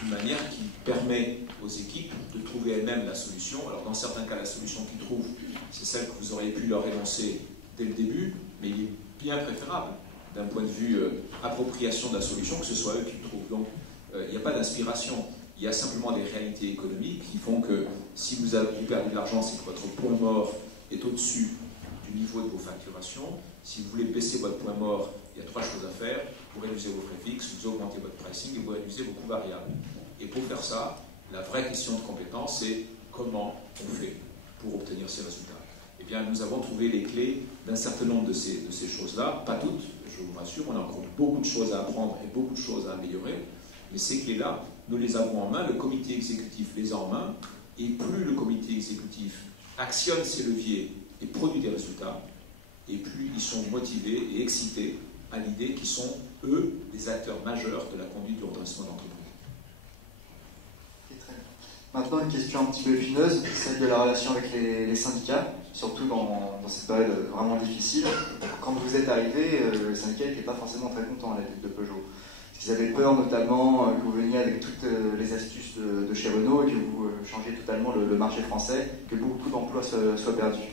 d'une manière qui permet aux équipes de trouver elles-mêmes la solution. Alors, dans certains cas, la solution qu'ils trouvent, c'est celle que vous auriez pu leur énoncer dès le début, mais il est bien préférable, d'un point de vue appropriation de la solution, que ce soit eux qui le trouvent. Donc, il n'y a pas d'inspiration. Il y a simplement des réalités économiques qui font que si vous avez perdu de l'argent, c'est que votre point mort est au-dessus du niveau de vos facturations. Si vous voulez baisser votre point mort, il y a 3 choses à faire. Vous réduisez vos frais fixes, vous augmentez votre pricing et vous réduisez vos coûts variables. Et pour faire ça, la vraie question de compétence, c'est comment on fait pour obtenir ces résultats. Eh bien, nous avons trouvé les clés d'un certain nombre de ces choses-là, pas toutes, je vous rassure, on a encore beaucoup de choses à apprendre et beaucoup de choses à améliorer, mais ces clés-là, nous les avons en main, le comité exécutif les a en main, et plus le comité exécutif actionne ses leviers et produit des résultats, et plus ils sont motivés et excités à l'idée qu'ils sont, eux, des acteurs majeurs de la conduite du redressement de l'entreprise. Maintenant, une question un petit peu épineuse, celle de la relation avec les syndicats, surtout dans cette période vraiment difficile. Quand vous êtes arrivé, le syndicat n'était pas forcément très content à la tête de Peugeot. Ils avaient peur notamment que vous veniez avec toutes les astuces de chez Renault et que vous changiez totalement le marché français, que beaucoup d'emplois soient perdus.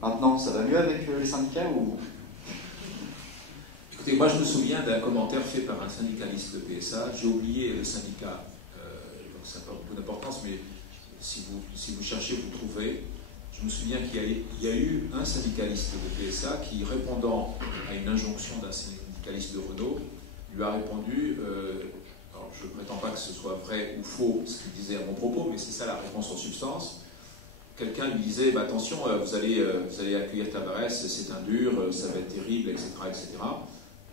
Maintenant, ça va mieux avec les syndicats ou... Écoutez, moi je me souviens d'un commentaire fait par un syndicaliste de PSA. J'ai oublié le syndicat, donc ça n'a pas beaucoup d'importance, mais si vous cherchez, vous trouverez. Je me souviens qu'il y a eu un syndicaliste de PSA qui, répondant à une injonction d'un syndicaliste de Renault, lui a répondu, alors je ne prétends pas que ce soit vrai ou faux ce qu'il disait à mon propos, mais c'est ça la réponse en substance. Quelqu'un lui disait, bah, attention, vous allez accueillir Tavares, c'est un dur, ça va être terrible, etc., etc.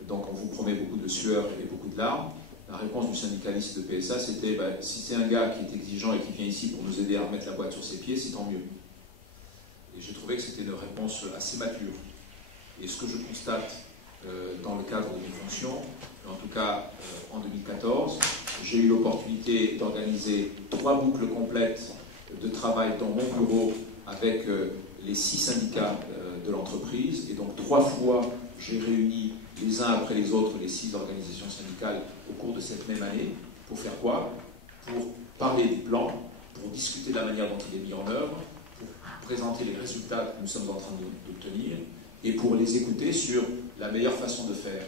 Donc on vous promet beaucoup de sueur et beaucoup de larmes. La réponse du syndicaliste de PSA, c'était, bah, si c'est un gars qui est exigeant et qui vient ici pour nous aider à remettre la boîte sur ses pieds, c'est tant mieux. Et j'ai trouvé que c'était une réponse assez mature. Et ce que je constate dans le cadre de mes fonctions, en tout cas en 2014, j'ai eu l'opportunité d'organiser 3 boucles complètes de travail dans mon bureau avec les 6 syndicats de l'entreprise. Et donc 3 fois, j'ai réuni les uns après les autres les 6 organisations syndicales au cours de cette même année. Pour faire quoi? Pour parler du plan, pour discuter de la manière dont il est mis en œuvre, pour présenter les résultats que nous sommes en train d'obtenir et pour les écouter sur la meilleure façon de faire.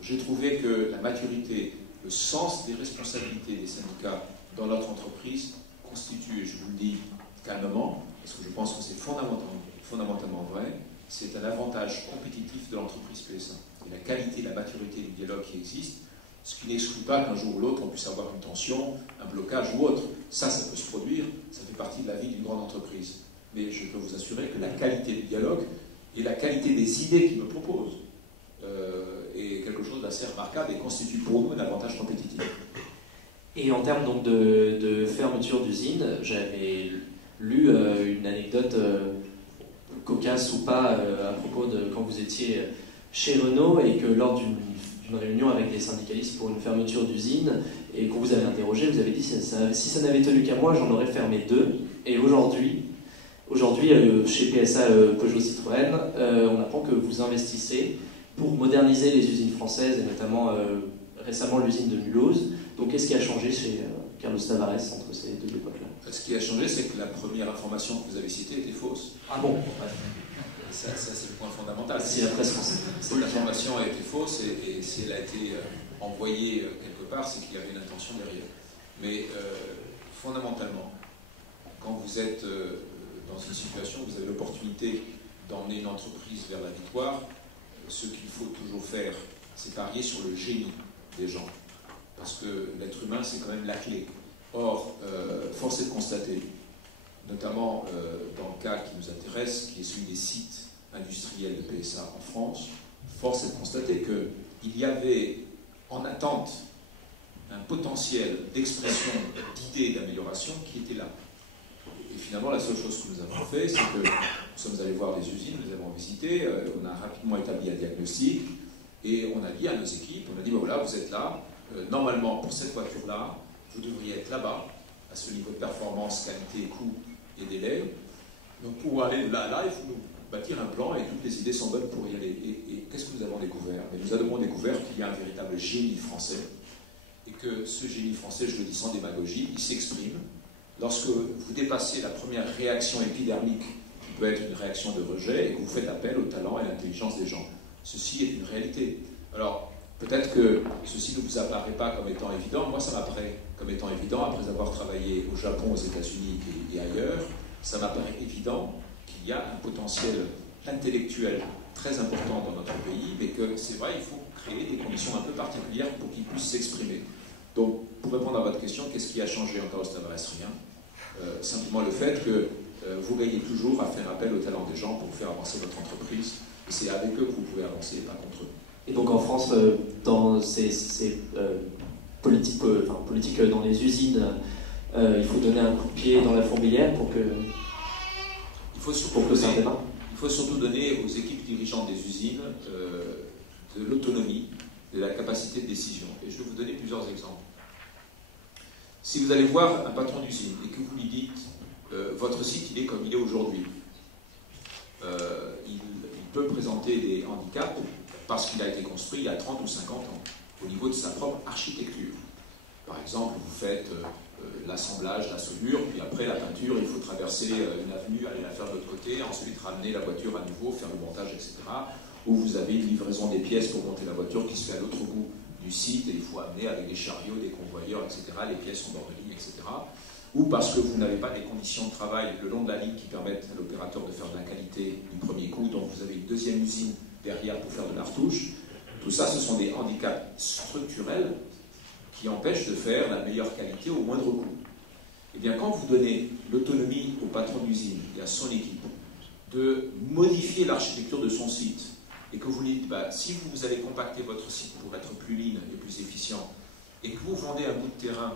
J'ai trouvé que la maturité, le sens des responsabilités des syndicats dans notre entreprise constitue, et je vous le dis calmement, parce que je pense que c'est fondamentalement vrai, c'est un avantage compétitif de l'entreprise PSA. Et la qualité, la maturité du dialogue qui existe, ce qui n'exclut pas qu'un jour ou l'autre on puisse avoir une tension, un blocage ou autre. Ça peut se produire, ça fait partie de la vie d'une grande entreprise. Mais je peux vous assurer que la qualité du dialogue et la qualité des idées qu'ils me proposent est quelque chose d'assez remarquable et constitue pour nous un avantage compétitif. Et en termes donc de fermeture d'usine, j'avais lu une anecdote cocasse ou pas à propos de quand vous étiez chez Renault et que lors d'une réunion avec des syndicalistes pour une fermeture d'usine et qu'on vous avait interrogé, vous avez dit si ça n'avait tenu qu'à moi, j'en aurais fermé 2. Et aujourd'hui, chez PSA Peugeot Citroën, on apprend que vous investissez pour moderniser les usines françaises et notamment récemment l'usine de Mulhouse. Donc qu'est-ce qui a changé chez Carlos Tavares entre ces deux époques-là? Ce qui a changé, c'est que la première information que vous avez citée était fausse. Ah bon? Ça c'est le point fondamental. C'est la presse française. L'information a été fausse et si elle a été envoyée quelque part, c'est qu'il y avait une intention derrière. Mais fondamentalement, quand vous êtes dans une situation où vous avez l'opportunité d'emmener une entreprise vers la victoire, ce qu'il faut toujours faire, c'est parier sur le génie des gens. Parce que l'être humain, c'est quand même la clé. Or, force est de constater, notamment dans le cas qui nous intéresse, qui est celui des sites industriels de PSA en France, force est de constater qu'il y avait en attente un potentiel d'expression, d'idées d'amélioration qui était là. Et finalement, la seule chose que nous avons fait, c'est que nous sommes allés voir les usines, nous avons visité, on a rapidement établi un diagnostic et on a dit à nos équipes, on a dit, ben voilà, vous êtes là, normalement, pour cette voiture-là, vous devriez être là-bas, à ce niveau de performance, qualité, coût et délai. Donc pour aller de là à là, il faut nous bâtir un plan et toutes les idées sont bonnes pour y aller. Et qu'est-ce que nous avons découvert? Nous avons découvert qu'il y a un véritable génie français et que ce génie français, je le dis sans démagogie, il s'exprime lorsque vous dépassez la première réaction épidermique qui peut être une réaction de rejet et que vous faites appel au talent et à l'intelligence des gens. Ceci est une réalité. Alors, peut-être que ceci ne vous apparaît pas comme étant évident. Moi, ça m'apparaît comme étant évident, après avoir travaillé au Japon, aux États-Unis et ailleurs, ça m'apparaît évident qu'il y a un potentiel intellectuel très important dans notre pays, mais que c'est vrai, il faut créer des conditions un peu particulières pour qu'il puisse s'exprimer. Donc, pour répondre à votre question, qu'est-ce qui a changé en Carlos Tavares? Rien. Simplement le fait que vous gagnez toujours à faire appel au talent des gens pour faire avancer votre entreprise, et c'est avec eux que vous pouvez avancer, et pas contre eux. Et donc en France, dans ces politiques dans les usines, il faut donner un coup de pied dans la fourmilière pour que ça démarre. Il faut surtout donner aux équipes dirigeantes des usines de l'autonomie, de la capacité de décision. Et je vais vous donner plusieurs exemples. Si vous allez voir un patron d'usine et que vous lui dites votre site il est comme il est aujourd'hui, il peut présenter des handicaps parce qu'il a été construit il y a 30 ou 50 ans, au niveau de sa propre architecture. Par exemple, vous faites l'assemblage, la soudure, puis après la peinture, il faut traverser une avenue, aller la faire de l'autre côté, ensuite ramener la voiture à nouveau, faire le montage, etc. Ou vous avez une livraison des pièces pour monter la voiture qui se fait à l'autre bout du site, et il faut amener avec des chariots, des convoyeurs, etc. Les pièces en bord de ligne, etc. Ou parce que vous n'avez pas des conditions de travail le long de la ligne qui permettent à l'opérateur de faire de la qualité du premier coup, donc vous avez une deuxième usine derrière pour faire de la retouche. Tout ça, ce sont des handicaps structurels qui empêchent de faire la meilleure qualité au moindre coût. Eh bien, quand vous donnez l'autonomie au patron d'usine et à son équipe de modifier l'architecture de son site, et que vous lui dites, si vous allez compacter votre site pour être plus lean et plus efficient, et que vous vendez un bout de terrain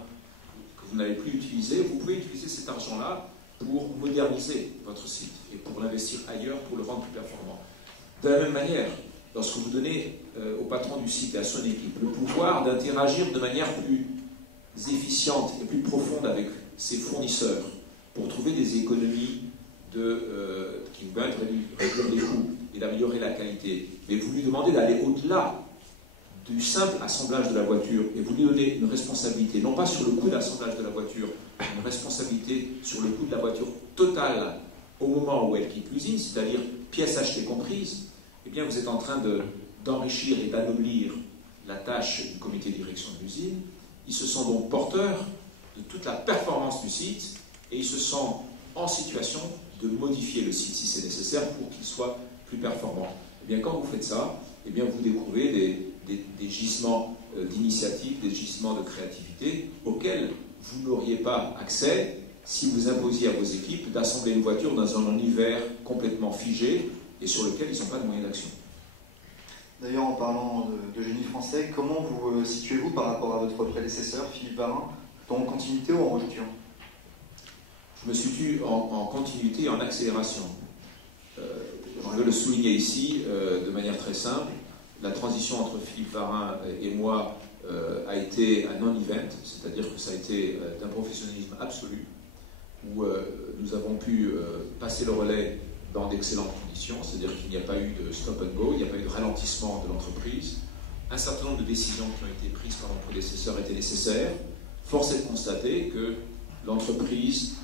que vous n'avez plus utilisé, vous pouvez utiliser cet argent-là pour moderniser votre site et pour l'investir ailleurs, pour le rendre plus performant. De la même manière, lorsque vous donnez au patron du site et à son équipe le pouvoir d'interagir de manière plus efficiente et plus profonde avec ses fournisseurs pour trouver des économies qui vous permettent de réduire les coûts et d'améliorer la qualité, mais vous lui demandez d'aller au-delà du simple assemblage de la voiture et vous lui donnez une responsabilité, non pas sur le coût d'assemblage de la voiture, une responsabilité sur le coût de la voiture totale au moment où elle quitte l'usine, c'est-à-dire pièces achetées comprises, eh bien vous êtes en train d'enrichir et d'anoblir la tâche du comité de direction de l'usine. Ils se sentent donc porteurs de toute la performance du site et ils se sentent en situation de modifier le site si c'est nécessaire pour qu'il soit plus performant. Eh bien quand vous faites ça, eh bien vous découvrez des gisements d'initiative, des gisements de créativité auxquels vous n'auriez pas accès si vous imposiez à vos équipes d'assembler une voiture dans un univers complètement figé et sur lequel ils n'ont pas de moyens d'action. D'ailleurs, en parlant de génie français, comment vous situez-vous par rapport à votre prédécesseur, Philippe Varin, en continuité ou en rupture? Je me situe en continuité et en accélération. Je veux le souligner ici de manière très simple. La transition entre Philippe Varin et moi a été un non-event, c'est-à-dire que ça a été d'un professionnalisme absolu, où nous avons pu passer le relais dans d'excellentes conditions, c'est-à-dire qu'il n'y a pas eu de stop and go, il n'y a pas eu de ralentissement de l'entreprise. Un certain nombre de décisions qui ont été prises par mon prédécesseur étaient nécessaires. Force est de constater que l'entreprise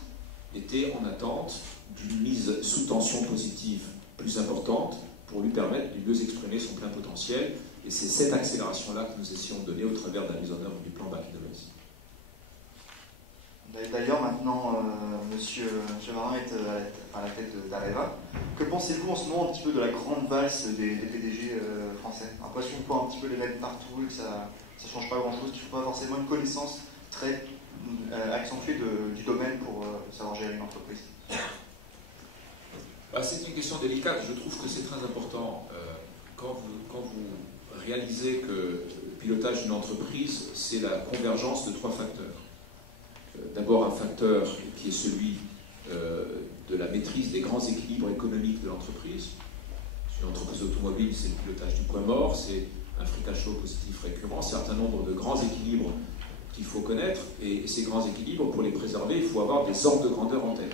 était en attente d'une mise sous tension positive plus importante pour lui permettre de mieux exprimer son plein potentiel. Et c'est cette accélération-là que nous essayons de donner au travers de la mise en œuvre du plan Back in the Race. D'ailleurs, maintenant, Monsieur Varin est à la tête d'Areva. Que pensez-vous en ce moment un petit peu de la grande valse des PDG français? L'impression qu'on peut un petit peu les mettre partout et que ça ne change pas grand-chose, qu'il ne faut pas forcément une connaissance très accentuée du domaine pour savoir gérer une entreprise. C'est une question délicate. Je trouve que c'est très important quand vous réalisez que le pilotage d'une entreprise, c'est la convergence de trois facteurs. D'abord un facteur qui est celui de la maîtrise des grands équilibres économiques de l'entreprise. Une entreprise automobile, c'est le pilotage du point mort, c'est un free cash flow positif récurrent, un certain nombre de grands équilibres qu'il faut connaître, et ces grands équilibres, pour les préserver, il faut avoir des ordres de grandeur en tête.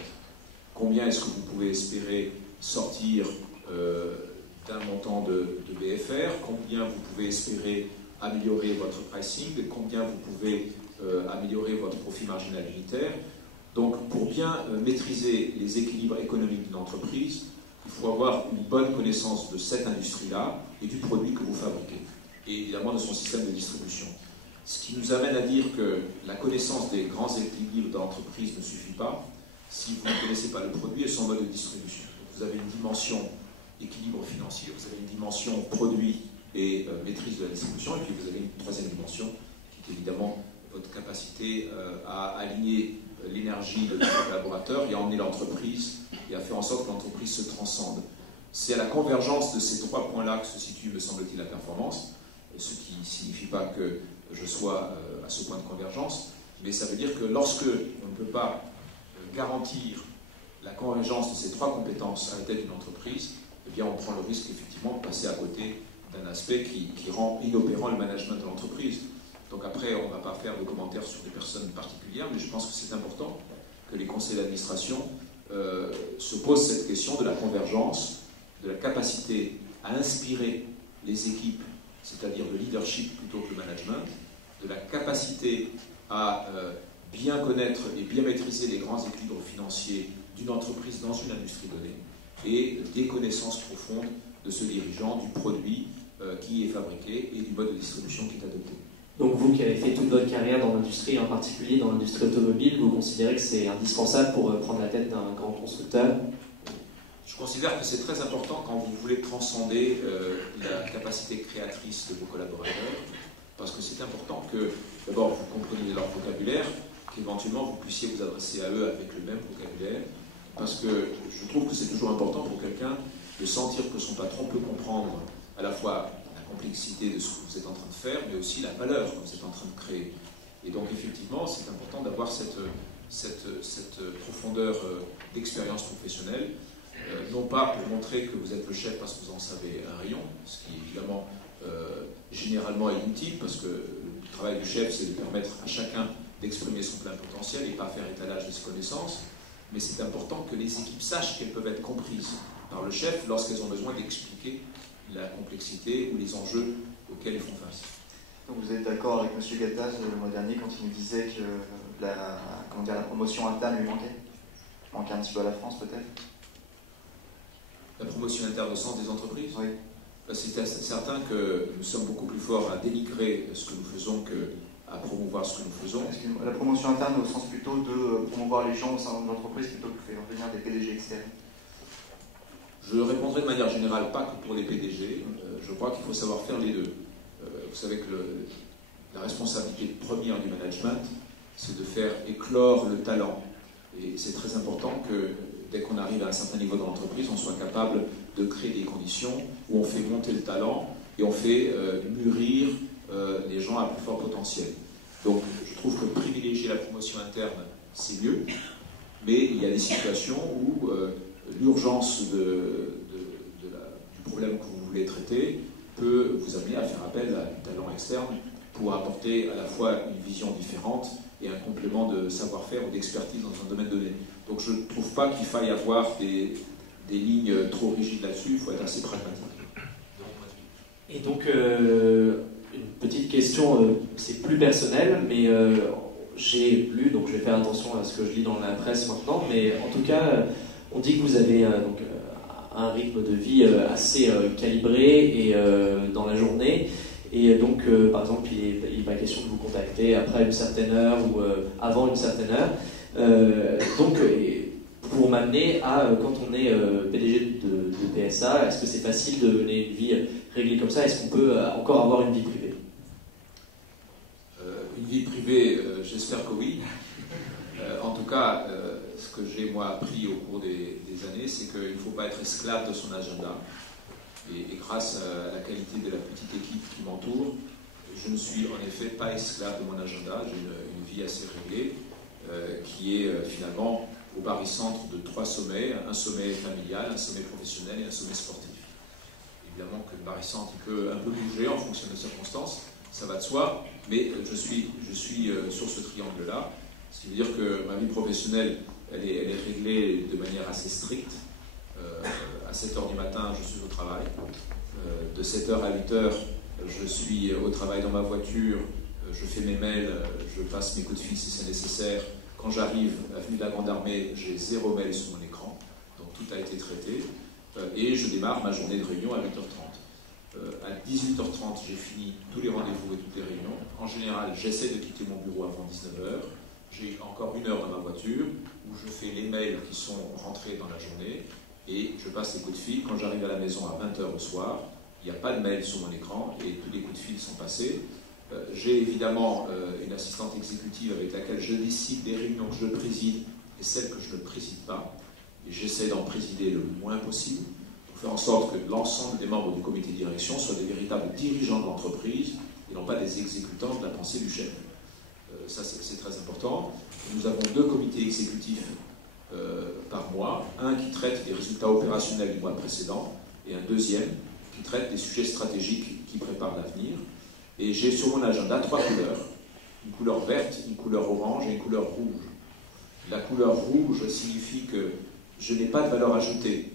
Combien est-ce que vous pouvez espérer sortir d'un montant de BFR? Combien vous pouvez espérer améliorer votre pricing? Combien vous pouvez améliorer votre profit marginal unitaire? Donc, pour bien maîtriser les équilibres économiques d'une entreprise, il faut avoir une bonne connaissance de cette industrie-là et du produit que vous fabriquez, et évidemment de son système de distribution. Ce qui nous amène à dire que la connaissance des grands équilibres de l'entreprise ne suffit pas si vous ne connaissez pas le produit et son mode de distribution. Donc, vous avez une dimension équilibre financier, vous avez une dimension produit et maîtrise de la distribution, et puis vous avez une troisième dimension qui est évidemment votre capacité à aligner l'énergie de vos collaborateurs et à emmener l'entreprise et à faire en sorte que l'entreprise se transcende. C'est à la convergence de ces trois points-là que se situe, me semble-t-il, la performance, ce qui ne signifie pas que je sois à ce point de convergence, mais ça veut dire que lorsque on ne peut pas garantir la convergence de ces trois compétences à la tête d'une entreprise, eh bien on prend le risque effectivement de passer à côté d'un aspect qui rend inopérant le management de l'entreprise. Donc après, on ne va pas faire de commentaires sur des personnes particulières, mais je pense que c'est important que les conseils d'administration se posent cette question de la convergence, de la capacité à inspirer les équipes, c'est-à-dire le leadership plutôt que le management, de la capacité à bien connaître et bien maîtriser les grands équilibres financiers d'une entreprise dans une industrie donnée, et des connaissances profondes de ce dirigeant, du produit qui est fabriqué et du mode de distribution qui est adopté. Donc vous qui avez fait toute votre carrière dans l'industrie, en particulier dans l'industrie automobile, vous considérez que c'est indispensable pour prendre la tête d'un grand constructeur? Je considère que c'est très important quand vous voulez transcender la capacité créatrice de vos collaborateurs, parce que c'est important que, d'abord, vous compreniez leur vocabulaire, qu'éventuellement vous puissiez vous adresser à eux avec le même vocabulaire, parce que je trouve que c'est toujours important pour quelqu'un de sentir que son patron peut comprendre à la fois la complexité de ce que vous êtes en train de faire, mais aussi la valeur que vous êtes en train de créer. Et donc effectivement, c'est important d'avoir cette profondeur d'expérience professionnelle, non pas pour montrer que vous êtes le chef parce que vous en savez un rayon, ce qui évidemment généralement est inutile, parce que le travail du chef, c'est de permettre à chacun d'exprimer son plein potentiel et pas faire étalage de ses connaissances, mais c'est important que les équipes sachent qu'elles peuvent être comprises par le chef lorsqu'elles ont besoin d'expliquer la complexité ou les enjeux auxquels ils font face. Donc vous êtes d'accord avec M. Gattaz le mois dernier quand il nous disait que la promotion interne lui manquait un petit peu à la France peut-être? La promotion interne au sens des entreprises? Oui. C'est certain que nous sommes beaucoup plus forts à dénigrer ce que nous faisons qu'à promouvoir ce que nous faisons. La promotion interne au sens plutôt de promouvoir les gens au sein de l'entreprise plutôt que de faire venir des PDG externes. Je répondrai de manière générale, pas que pour les PDG. Je crois qu'il faut savoir faire les deux. Vous savez que la responsabilité première du management, c'est de faire éclore le talent. Et c'est très important que dès qu'on arrive à un certain niveau dans l'entreprise, on soit capable de créer des conditions où on fait monter le talent et on fait mûrir les gens à plus fort potentiel. Donc je trouve que privilégier la promotion interne, c'est mieux, mais il y a des situations où l'urgence du problème que vous voulez traiter peut vous amener à faire appel à du talent externe pour apporter à la fois une vision différente et un complément de savoir-faire ou d'expertise dans un domaine donné. Donc je ne trouve pas qu'il faille avoir des lignes trop rigides là-dessus, il faut être assez pragmatique. Et donc, une petite question, c'est plus personnel, mais j'ai lu, donc je vais faire attention à ce que je lis dans la presse maintenant, mais en tout cas, on dit que vous avez un rythme de vie assez calibré et dans la journée. Et donc, par exemple, il n'est pas question de vous contacter après une certaine heure ou avant une certaine heure. Donc, pour m'amener à, quand on est PDG de PSA, est-ce que c'est facile de mener une vie réglée comme ça? Est-ce qu'on peut encore avoir une vie privée? Une vie privée, j'espère que oui. En tout cas, ce que j'ai moi appris au cours des années, c'est qu'il ne faut pas être esclave de son agenda. Et grâce à la qualité de la petite équipe qui m'entoure, je ne suis en effet pas esclave de mon agenda. J'ai une vie assez réglée qui est finalement au barycentre de 3 sommets, un sommet familial, un sommet professionnel et un sommet sportif. Évidemment que le barycentre peut un peu bouger en fonction des circonstances, ça va de soi, mais je suis sur ce triangle-là, ce qui veut dire que ma vie professionnelle, elle est réglée de manière assez stricte. À 7h du matin, je suis au travail. De 7h à 8h, je suis au travail dans ma voiture, je fais mes mails, je passe mes coups de fil si c'est nécessaire. Quand j'arrive à l'avenue de la Grande Armée, j'ai 0 mail sur mon écran, donc tout a été traité. Et je démarre ma journée de réunion à 8h30. À 18h30, j'ai fini tous les rendez-vous et toutes les réunions. En général, j'essaie de quitter mon bureau avant 19h. J'ai encore 1 heure dans ma voiture où je fais les mails qui sont rentrés dans la journée et je passe les coups de fil. Quand j'arrive à la maison à 20h le soir, il n'y a pas de mail sur mon écran et tous les coups de fil sont passés. J'ai évidemment une assistante exécutive avec laquelle je décide des réunions que je préside et celles que je ne préside pas. Et j'essaie d'en présider le moins possible pour faire en sorte que l'ensemble des membres du comité de direction soient des véritables dirigeants de l'entreprise et non pas des exécutants de la pensée du chef. Ça, c'est très important. Nous avons 2 comités exécutifs par mois, un qui traite des résultats opérationnels du mois précédent et un deuxième qui traite des sujets stratégiques qui préparent l'avenir. Et j'ai sur mon agenda 3 couleurs, une couleur verte, une couleur orange et une couleur rouge. La couleur rouge signifie que je n'ai pas de valeur ajoutée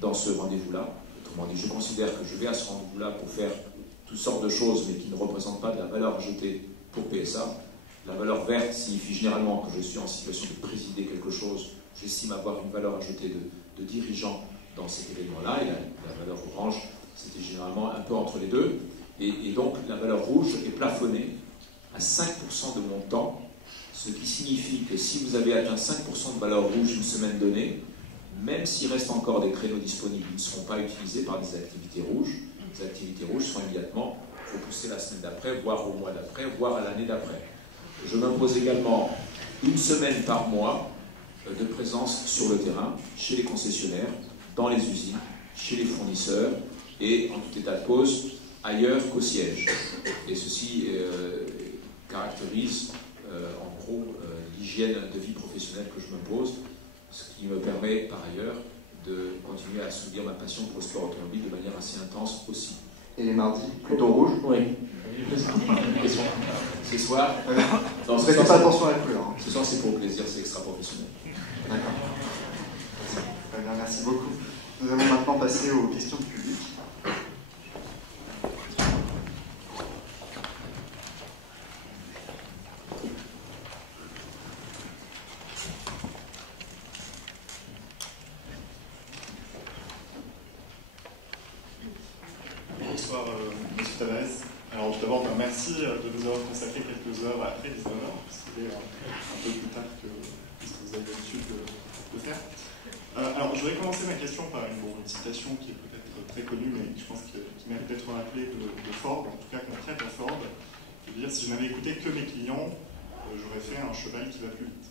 dans ce rendez-vous-là. Autrement dit, je considère que je vais à ce rendez-vous-là pour faire toutes sortes de choses, mais qui ne représentent pas de la valeur ajoutée pour PSA. La valeur verte signifie généralement que je suis en situation de présider quelque chose. J'estime avoir une valeur ajoutée de dirigeant dans cet événement-là. Et la valeur orange, c'était généralement un peu entre les deux. Et donc, la valeur rouge est plafonnée à 5% de mon temps, ce qui signifie que si vous avez atteint 5% de valeur rouge une semaine donnée, même s'il reste encore des créneaux disponibles, ils ne seront pas utilisés par des activités rouges. Les activités rouges seront immédiatement repoussées la semaine d'après, voire au mois d'après, voire à l'année d'après. Je m'impose également 1 semaine par mois de présence sur le terrain, chez les concessionnaires, dans les usines, chez les fournisseurs et en tout état de cause, ailleurs qu'au siège. Et ceci caractérise en gros l'hygiène de vie professionnelle que je m'impose, ce qui me permet par ailleurs de continuer à assouvir ma passion pour le sport automobile de manière assez intense aussi. Et les mardis, plutôt rouge? Oui. Ce soir, non, faites pas attention à la couleur. Ce soir, c'est pour le plaisir, c'est extra-professionnel. D'accord. Très bien, merci beaucoup. Nous allons maintenant passer aux questions du public. Bonsoir, M. Tavares. Alors, tout d'abord, merci de nous avoir consacré quelques heures après 19h, c'est un peu plus tard que ce que vous avez l'habitude de faire. Alors, je voudrais commencer ma question par une citation qui est peut-être très connue, mais je pense qui mérite d'être rappelée de Ford, en tout cas qu'on prête à Ford, qui veut dire si je n'avais écouté que mes clients, j'aurais fait un cheval qui va plus vite.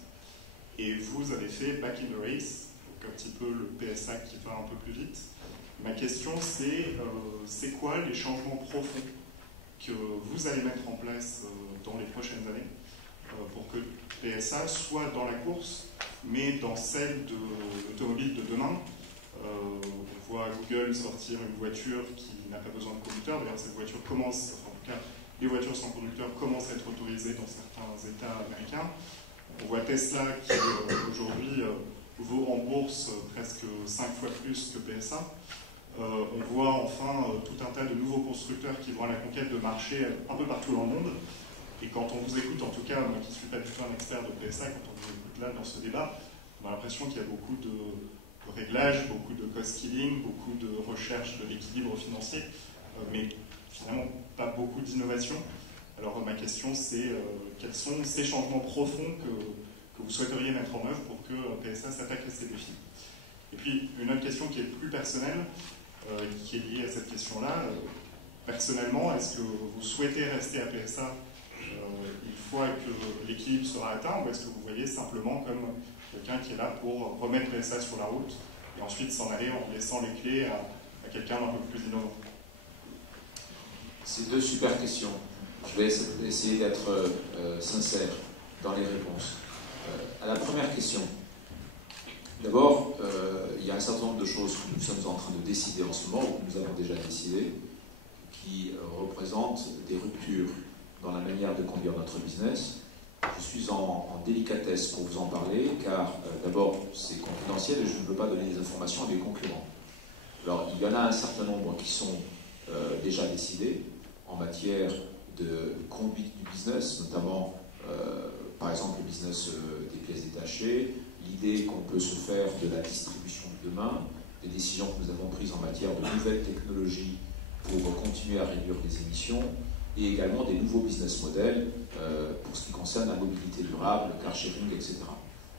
Et vous avez fait Back in the Race, donc un petit peu le PSA qui va un peu plus vite. Ma question, c'est quoi les changements profonds que vous allez mettre en place dans les prochaines années pour que PSA soit dans la course, mais dans celle de l'automobile de demain. On voit Google sortir une voiture qui n'a pas besoin de conducteur. D'ailleurs, cette voiture commence, enfin, en tout cas, les voitures sans conducteur commencent à être autorisées dans certains États américains. On voit Tesla qui, aujourd'hui, vaut en bourse presque 5 fois plus que PSA. On voit enfin tout un tas de nouveaux constructeurs qui vont à la conquête de marchés un peu partout dans le monde. Et quand on vous écoute, en tout cas, moi qui ne suis pas du tout un expert de PSA, quand on vous écoute là dans ce débat, on a l'impression qu'il y a beaucoup de réglages, beaucoup de cost killing, beaucoup de recherche de l'équilibre financier, mais finalement pas beaucoup d'innovation. Alors ma question c'est quels sont ces changements profonds que vous souhaiteriez mettre en œuvre pour que PSA s'attaque à ces défis? Et puis une autre question qui est plus personnelle, qui est liée à cette question-là. Personnellement, est-ce que vous souhaitez rester à PSA une fois que l'équilibre sera atteint, ou est-ce que vous voyez simplement comme quelqu'un qui est là pour remettre PSA sur la route et ensuite s'en aller en laissant les clés à quelqu'un d'un peu plus innovant? C'est deux super questions. Je vais essayer d'être sincère dans les réponses. À la première question, d'abord, il y a un certain nombre de choses que nous sommes en train de décider en ce moment, ou que nous avons déjà décidé, qui représentent des ruptures dans la manière de conduire notre business. Je suis en délicatesse pour vous en parler, car d'abord, c'est confidentiel et je ne veux pas donner des informations à mes concurrents. Alors, il y en a un certain nombre qui sont déjà décidés en matière de conduite du business, notamment, par exemple, le business des pièces détachées, l'idée qu'on peut se faire de la distribution de demain, des décisions que nous avons prises en matière de nouvelles technologies pour continuer à réduire les émissions, et également des nouveaux business models pour ce qui concerne la mobilité durable, le car sharing, etc.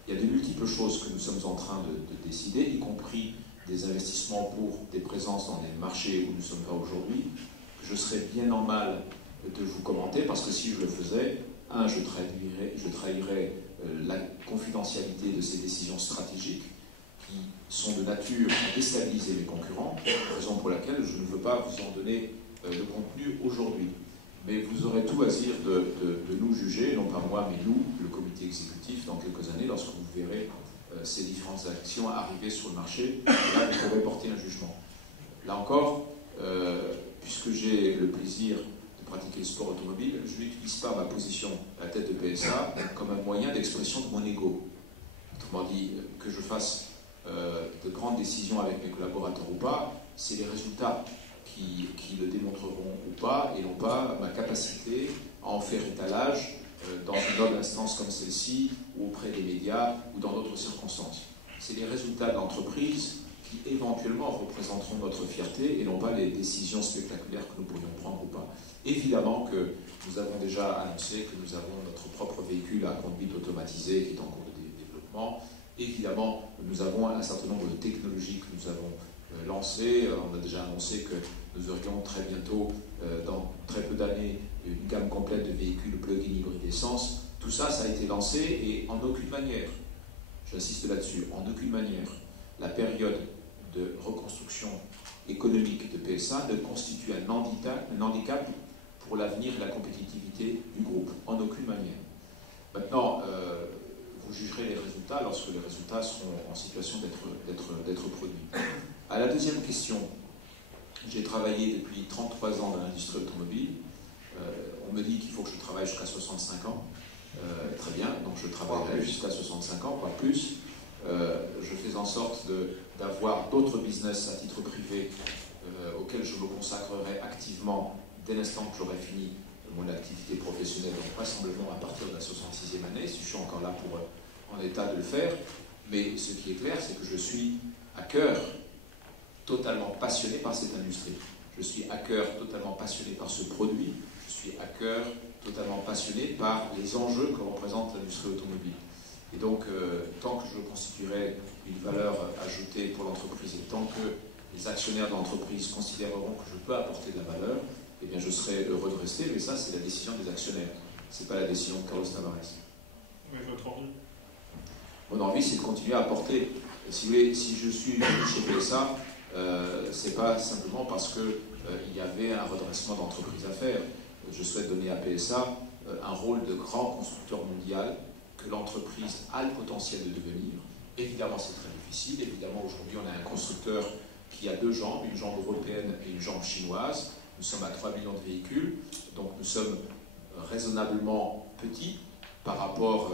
Il y a de multiples choses que nous sommes en train de décider, y compris des investissements pour des présences dans les marchés où nous ne sommes pas aujourd'hui, que je serais bien en mal de vous commenter, parce que si je le faisais, je trahirais la confidentialité de ces décisions stratégiques qui sont de nature à déstabiliser mes concurrents, raison pour laquelle je ne veux pas vous en donner le contenu aujourd'hui. Mais vous aurez tout à dire de nous juger, non pas moi, mais nous, le comité exécutif, dans quelques années, lorsque vous verrez ces différentes actions arriver sur le marché. Là, vous pourrez porter un jugement. Là encore, puisque j'ai le plaisir de pratiquer le sport automobile, je n'utilise pas ma position à la tête de PSA comme un moyen d'expression de mon ego. Autrement dit, que je fasse de grandes décisions avec mes collaborateurs ou pas, c'est les résultats qui le démontreront ou pas, et non pas ma capacité à en faire étalage dans une noble instance comme celle-ci, ou auprès des médias, ou dans d'autres circonstances. C'est les résultats de l'entreprise qui éventuellement représenteront notre fierté, et non pas les décisions spectaculaires que nous pourrions prendre ou pas. Évidemment que nous avons déjà annoncé que nous avons notre propre véhicule à conduite automatisée qui est en cours de développement. Évidemment, nous avons un certain nombre de technologies que nous avons lancées. On a déjà annoncé que nous aurions très bientôt, dans très peu d'années, une gamme complète de véhicules plug-in hybride essence. Tout ça, ça a été lancé, et en aucune manière, j'insiste là-dessus, en aucune manière, la période de reconstruction économique de PSA ne constitue un handicap pour l'avenir et la compétitivité du groupe, en aucune manière. Maintenant, vous jugerez les résultats lorsque les résultats seront en situation d'être produits. À la deuxième question, j'ai travaillé depuis 33 ans dans l'industrie automobile. On me dit qu'il faut que je travaille jusqu'à 65 ans. Très bien, donc je travaillerai jusqu'à 65 ans, pas plus. Je fais en sorte d'avoir d'autres business à titre privé auxquels je me consacrerai activement dès l'instant que j'aurai fini mon activité professionnelle, donc vraisemblablement à partir de la 66e année, si je suis encore là en état de le faire. Mais ce qui est clair, c'est que je suis à cœur totalement passionné par cette industrie. Je suis à cœur totalement passionné par ce produit. Je suis à cœur totalement passionné par les enjeux que représente l'industrie automobile. Et donc, tant que je constituerai une valeur ajoutée pour l'entreprise, et tant que les actionnaires de l'entreprise considéreront que je peux apporter de la valeur, eh bien, je serai heureux de rester, mais ça, c'est la décision des actionnaires. Ce n'est pas la décision de Carlos Tavares. Oui, votre envie? Mon envie, c'est de continuer à apporter. Si je suis chez PSA, ce n'est pas simplement parce qu'il y avait un redressement d'entreprise à faire. Je souhaite donner à PSA un rôle de grand constructeur mondial que l'entreprise a le potentiel de devenir. Évidemment, c'est très difficile. Évidemment, aujourd'hui, on a un constructeur qui a deux jambes, une jambe européenne et une jambe chinoise. Nous sommes à 3 millions de véhicules, donc nous sommes raisonnablement petits par rapport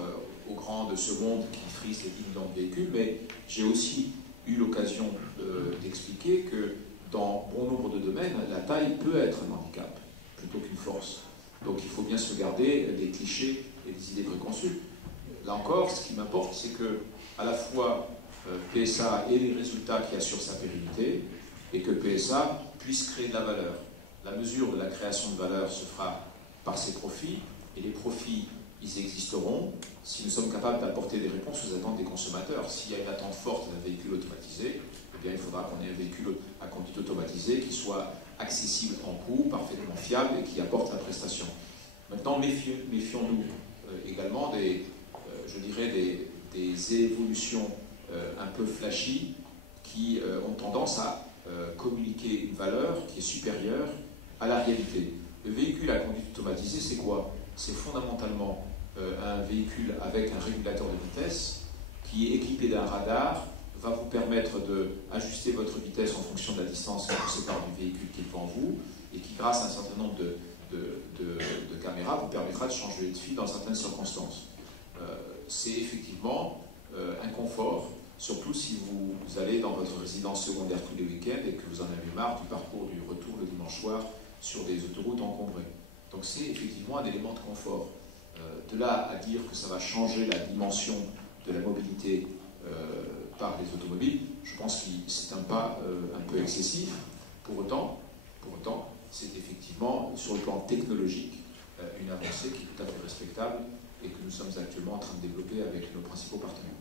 aux grands de ce monde qui frisent les 10 millions de véhicules, mais j'ai aussi eu l'occasion d'expliquer que dans bon nombre de domaines, la taille peut être un handicap plutôt qu'une force. Donc il faut bien se garder des clichés et des idées préconçues. Là encore, ce qui m'importe, c'est que à la fois PSA ait les résultats qui assurent sa pérennité et que PSA puisse créer de la valeur. La mesure de la création de valeur se fera par ses profits, et les profits, ils existeront si nous sommes capables d'apporter des réponses aux attentes des consommateurs. S'il y a une attente forte d'un véhicule automatisé, eh bien, il faudra qu'on ait un véhicule à conduite automatisée qui soit accessible en coût, parfaitement fiable et qui apporte la prestation. Maintenant, méfions-nous également je dirais des évolutions un peu flashy qui ont tendance à communiquer une valeur qui est supérieure à la réalité. Le véhicule à conduite automatisée, c'est quoi? C'est fondamentalement un véhicule avec un régulateur de vitesse qui est équipé d'un radar, va vous permettre d'ajuster votre vitesse en fonction de la distance qui vous sépare du véhicule qui est devant vous, et qui, grâce à un certain nombre de caméras, vous permettra de changer de fil dans certaines circonstances. C'est effectivement un confort, surtout si vous allez dans votre résidence secondaire tous les week-ends et que vous en avez marre du parcours du retour le dimanche soir sur des autoroutes encombrées. Donc c'est effectivement un élément de confort. De là à dire que ça va changer la dimension de la mobilité par les automobiles, je pense que c'est un pas un peu excessif. Pour autant, c'est effectivement, sur le plan technologique, une avancée qui est tout à fait respectable et que nous sommes actuellement en train de développer avec nos principaux partenaires.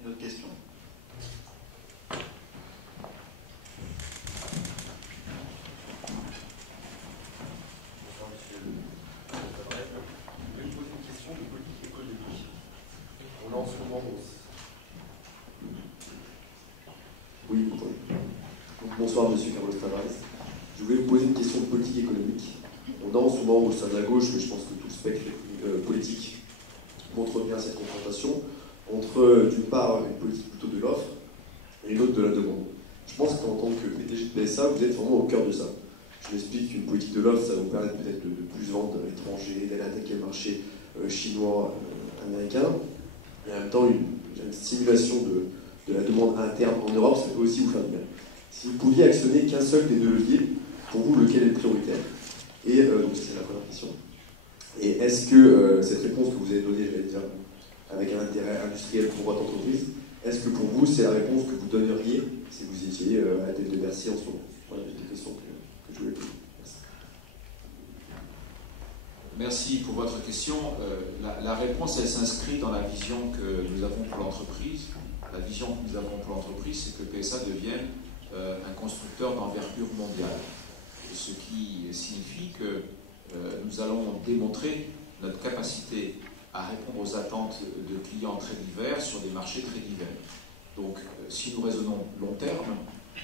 Une autre question? Bonsoir, monsieur. Je vais vous poser une question de politique économique. On est en ce moment hausse. Oui, donc, bonsoir monsieur Carlos Tavares. Je voulais vous poser une question de politique économique. On a en ce moment au sein de la gauche, mais je pense que tout le spectre politique montre bien cette confrontation entre d'une part une politique plutôt de l'offre et une autre de la demande. Je pense qu'en tant que PDG de PSA, vous êtes vraiment au cœur de ça. Je m'explique qu'une politique de l'offre, ça va vous permettre peut-être de plus vendre à l'étranger, d'aller attaquer le marché chinois, américain, et en même temps une stimulation de la demande interne en Europe, ça peut aussi vous faire du bien. Si vous pouviez actionner qu'un seul des deux leviers, pour vous, lequel est le prioritaire? Et donc c'est la première question. Et est-ce que cette réponse que vous avez donnée, j'allais dire, avec un intérêt industriel pour votre entreprise, est-ce que pour vous, c'est la réponse que vous donneriez si vous étiez à la tête de Bercy en ce moment? Voilà les deux questions que je voulais poser. Merci pour votre question. La réponse, elle s'inscrit dans la vision que nous avons pour l'entreprise. La vision que nous avons pour l'entreprise, c'est que PSA devienne un constructeur d'envergure mondiale. Ce qui signifie que nous allons démontrer notre capacité à répondre aux attentes de clients très divers sur des marchés très divers. Donc, si nous raisonnons long terme,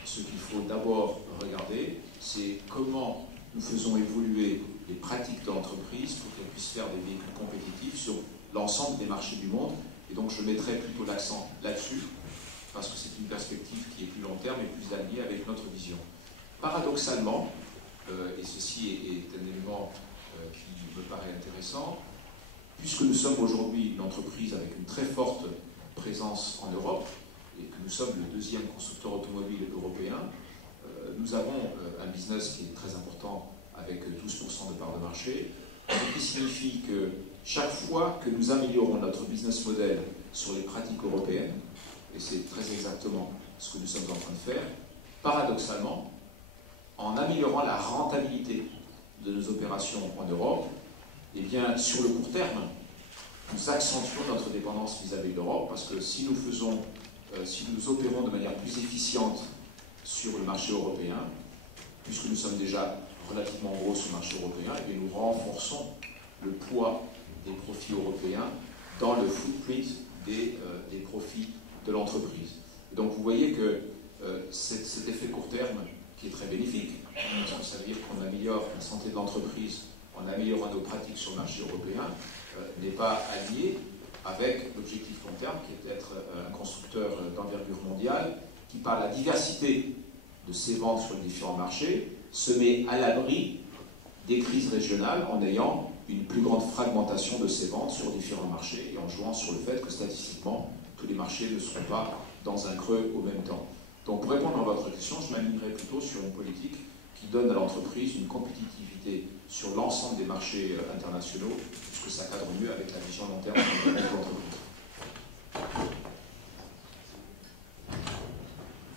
ce qu'il faut d'abord regarder, c'est comment nous faisons évoluer les pratiques de l'entreprise pour qu'elle puisse faire des véhicules compétitifs sur l'ensemble des marchés du monde. Et donc, je mettrai plutôt l'accent là-dessus, parce que c'est une perspective qui est plus long terme et plus alignée avec notre vision. Paradoxalement, et ceci est un élément qui me paraît intéressant, puisque nous sommes aujourd'hui une entreprise avec une très forte présence en Europe, et que nous sommes le deuxième constructeur automobile européen, nous avons un business qui est très important avec 12% de part de marché, ce qui signifie que chaque fois que nous améliorons notre business model sur les pratiques européennes, et c'est très exactement ce que nous sommes en train de faire, paradoxalement, en améliorant la rentabilité de nos opérations en Europe, eh bien, sur le court terme, nous accentuons notre dépendance vis-à-vis de l'Europe, parce que si nous opérons de manière plus efficiente sur le marché européen, puisque nous sommes déjà relativement gros sur le marché européen, eh bien, nous renforçons le poids des profits européens dans le footprint des profits de l'entreprise. Donc vous voyez que cet effet court terme qui est très bénéfique, parce que ça veut dire qu'on améliore la santé de l'entreprise en améliorant nos pratiques sur le marché européen, n'est pas allié avec l'objectif long terme qui est d'être un constructeur d'envergure mondiale qui, par la diversité de ses ventes sur les différents marchés, se met à l'abri des crises régionales en ayant une plus grande fragmentation de ses ventes sur différents marchés et en jouant sur le fait que statistiquement, tous les marchés ne seront pas dans un creux au même temps. Donc pour répondre à votre question, je m'alignerai plutôt sur une politique qui donne à l'entreprise une compétitivité sur l'ensemble des marchés internationaux, puisque ça cadre mieux avec la vision long terme de l'entreprise.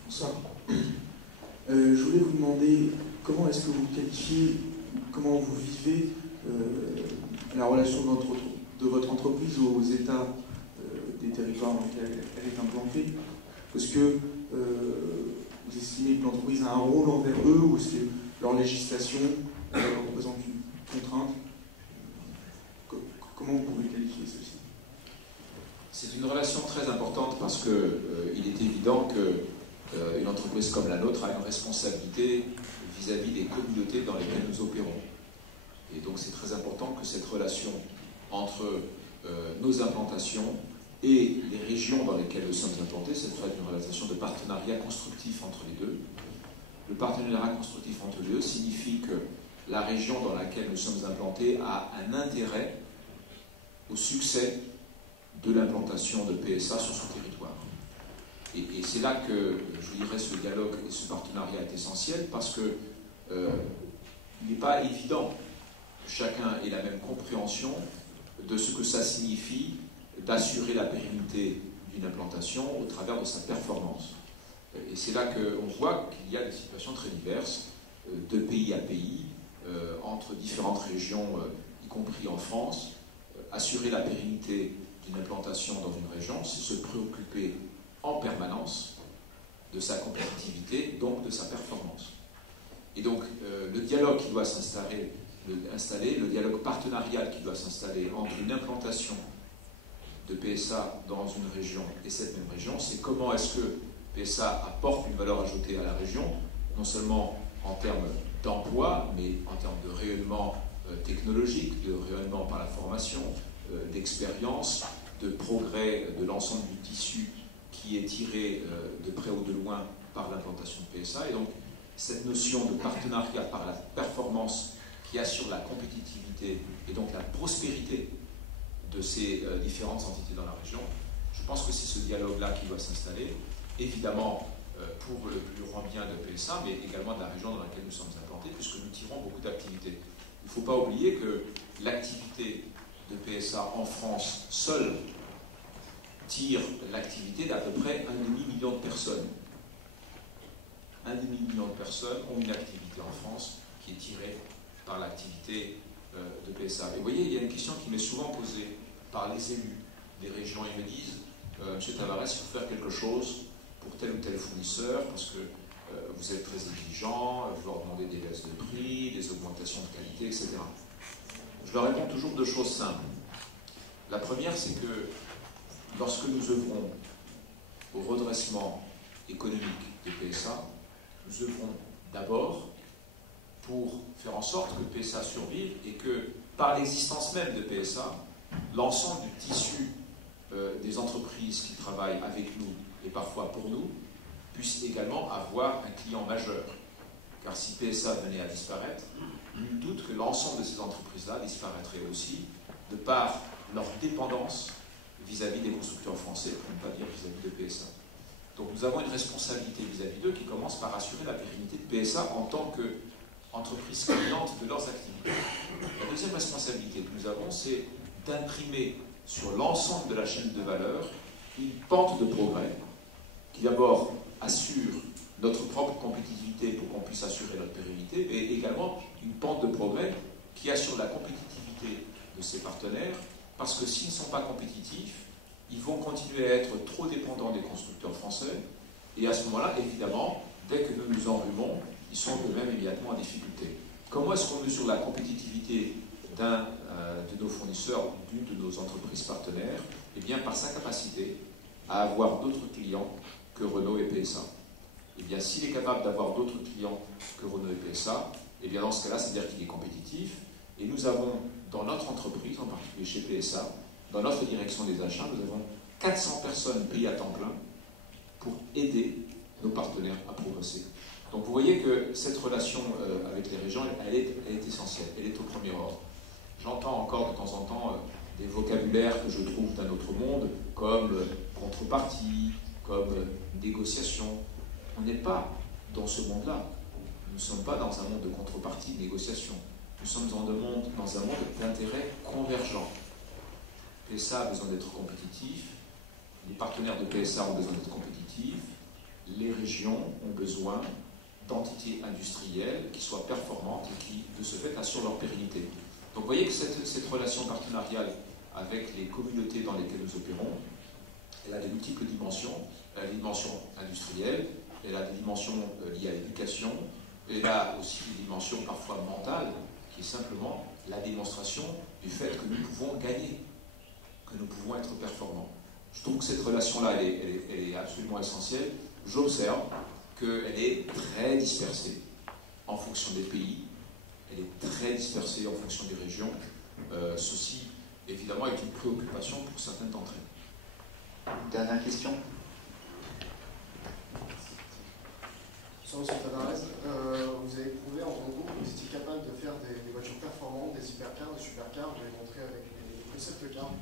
Bonsoir. Je voulais vous demander comment est-ce que vous qualifiez, comment vous vivez la relation de votre entreprise aux États des territoires dans lesquels elle est implantée. Est-ce que vous estimez que l'entreprise a un rôle envers eux ou est-ce que leur législation représente une contrainte? Comment vous pouvez qualifier ceci? C'est une relation très importante parce qu'il est évident qu'une entreprise comme la nôtre a une responsabilité vis-à-vis des communautés dans lesquelles nous opérons. Et donc c'est très important que cette relation entre nos implantations et les régions dans lesquelles nous sommes implantés, cette soit une relation de partenariat constructif entre les deux. Le partenariat constructif entre les deux signifie que la région dans laquelle nous sommes implantés a un intérêt au succès de l'implantation de PSA sur son territoire. Et c'est là que, je dirais, ce dialogue et ce partenariat est essentiel parce que il n'est pas évident que chacun ait la même compréhension de ce que ça signifie d'assurer la pérennité d'une implantation au travers de sa performance. Et c'est là qu'on voit qu'il y a des situations très diverses, de pays à pays, entre différentes régions, y compris en France. Assurer la pérennité d'une implantation dans une région, c'est se préoccuper en permanence de sa compétitivité, donc de sa performance. Et donc, le dialogue qui doit s'installer, le dialogue partenarial qui doit s'installer entre une implantation de PSA dans une région et cette même région, c'est comment est-ce que PSA apporte une valeur ajoutée à la région, non seulement en termes d'emploi, mais en termes de rayonnement technologique, de rayonnement par la formation, d'expérience, de progrès de l'ensemble du tissu qui est tiré de près ou de loin par l'implantation de PSA. Et donc, cette notion de partenariat par la performance qui assure la compétitivité et donc la prospérité de ces différentes entités dans la région, je pense que c'est ce dialogue-là qui doit s'installer, évidemment pour le plus grand bien de PSA, mais également de la région dans laquelle nous sommes implantés, puisque nous tirons beaucoup d'activités. Il ne faut pas oublier que l'activité de PSA en France seule tire l'activité d'à peu près 1,5 million de personnes. 1,5 million de personnes ont une activité en France qui est tirée par l'activité de PSA. Et vous voyez, il y a une question qui m'est souvent posée par les élus des régions. Ils me disent Monsieur Tavares, il faut faire quelque chose pour tel ou tel fournisseur parce que vous êtes très exigeant, vous leur demandez des baisses de prix, des augmentations de qualité, etc. Je leur réponds toujours deux choses simples. La première, c'est que lorsque nous œuvrons au redressement économique des PSA, nous œuvrons d'abord pour faire en sorte que PSA survive et que, par l'existence même de PSA, l'ensemble du tissu des entreprises qui travaillent avec nous et parfois pour nous puisse également avoir un client majeur. Car si PSA venait à disparaître, nul doute que l'ensemble de ces entreprises-là disparaîtraient aussi, de par leur dépendance vis-à-vis des constructeurs français, pour ne pas dire vis-à-vis de PSA. Donc nous avons une responsabilité vis-à-vis d'eux qui commence par assurer la pérennité de PSA en tant qu'entreprise cliente de leurs activités. La deuxième responsabilité que nous avons, c'est d'imprimer sur l'ensemble de la chaîne de valeur une pente de progrès qui d'abord assure notre propre compétitivité pour qu'on puisse assurer notre pérennité, et également une pente de progrès qui assure la compétitivité de ses partenaires, parce que s'ils ne sont pas compétitifs, ils vont continuer à être trop dépendants des constructeurs français, et à ce moment-là, évidemment, dès que nous nous enrhumons, ils sont eux-mêmes immédiatement en difficulté. Comment est-ce qu'on mesure la compétitivité d'un de nos fournisseurs, d'une de nos entreprises partenaires? Eh bien, par sa capacité à avoir d'autres clients que Renault et PSA. Eh bien, s'il est capable d'avoir d'autres clients que Renault et PSA, eh bien, dans ce cas-là, c'est-à-dire qu'il est compétitif, Et nous avons, dans notre entreprise, en particulier chez PSA, dans notre direction des achats, nous avons 400 personnes payées à temps plein pour aider nos partenaires à progresser. Donc vous voyez que cette relation avec les régions, elle est essentielle, elle est au premier ordre. J'entends encore de temps en temps des vocabulaires que je trouve d'un autre monde, comme contrepartie, comme négociation. On n'est pas dans ce monde-là. Nous ne sommes pas dans un monde de contrepartie, de négociation. Nous sommes dans un monde d'intérêts convergents. PSA a besoin d'être compétitif, les partenaires de PSA ont besoin d'être compétitifs, les régions ont besoin d'entités industrielles qui soient performantes et qui, de ce fait, assurent leur pérennité. Donc vous voyez que cette relation partenariale avec les communautés dans lesquelles nous opérons, elle a de multiples dimensions. Elle a des dimensions industrielles, elle a des dimensions liées à l'éducation, elle a aussi des dimensions parfois mentales, qui est simplement la démonstration du fait que nous pouvons gagner, que nous pouvons être performants. Je trouve que cette relation-là, elle est absolument essentielle. J'observe qu'elle est très dispersée en fonction des pays, elle est très dispersée en fonction des régions. Ceci, évidemment, est une préoccupation pour certaines d'entre elles. Dernière question. Bonsoir, M. Tavares. Vous avez prouvé en gros que vous étiez capable de faire des voitures performantes, des hypercars, des supercars, vous l'avez montré avec les concept cars,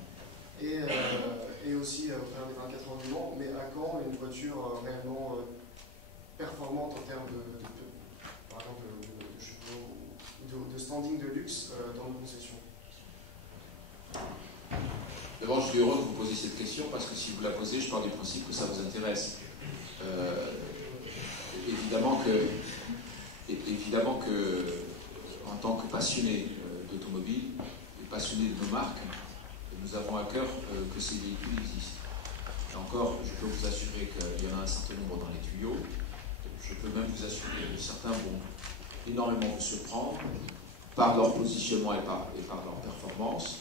et aussi au travers des 24 heures du Mans, mais à quand une voiture réellement performante en termes par exemple, de standing de luxe dans nos concessions? D'abord, je suis heureux que vous posiez cette question parce que si vous la posez, je pars du principe que ça vous intéresse. Évidemment que, en tant que passionné d'automobile et passionné de nos marques, nous avons à cœur que ces véhicules existent. Et encore, je peux vous assurer qu'il y en a un certain nombre dans les tuyaux. Je peux même vous assurer que certains vont énormément vous surprendre par leur positionnement et par leur performance.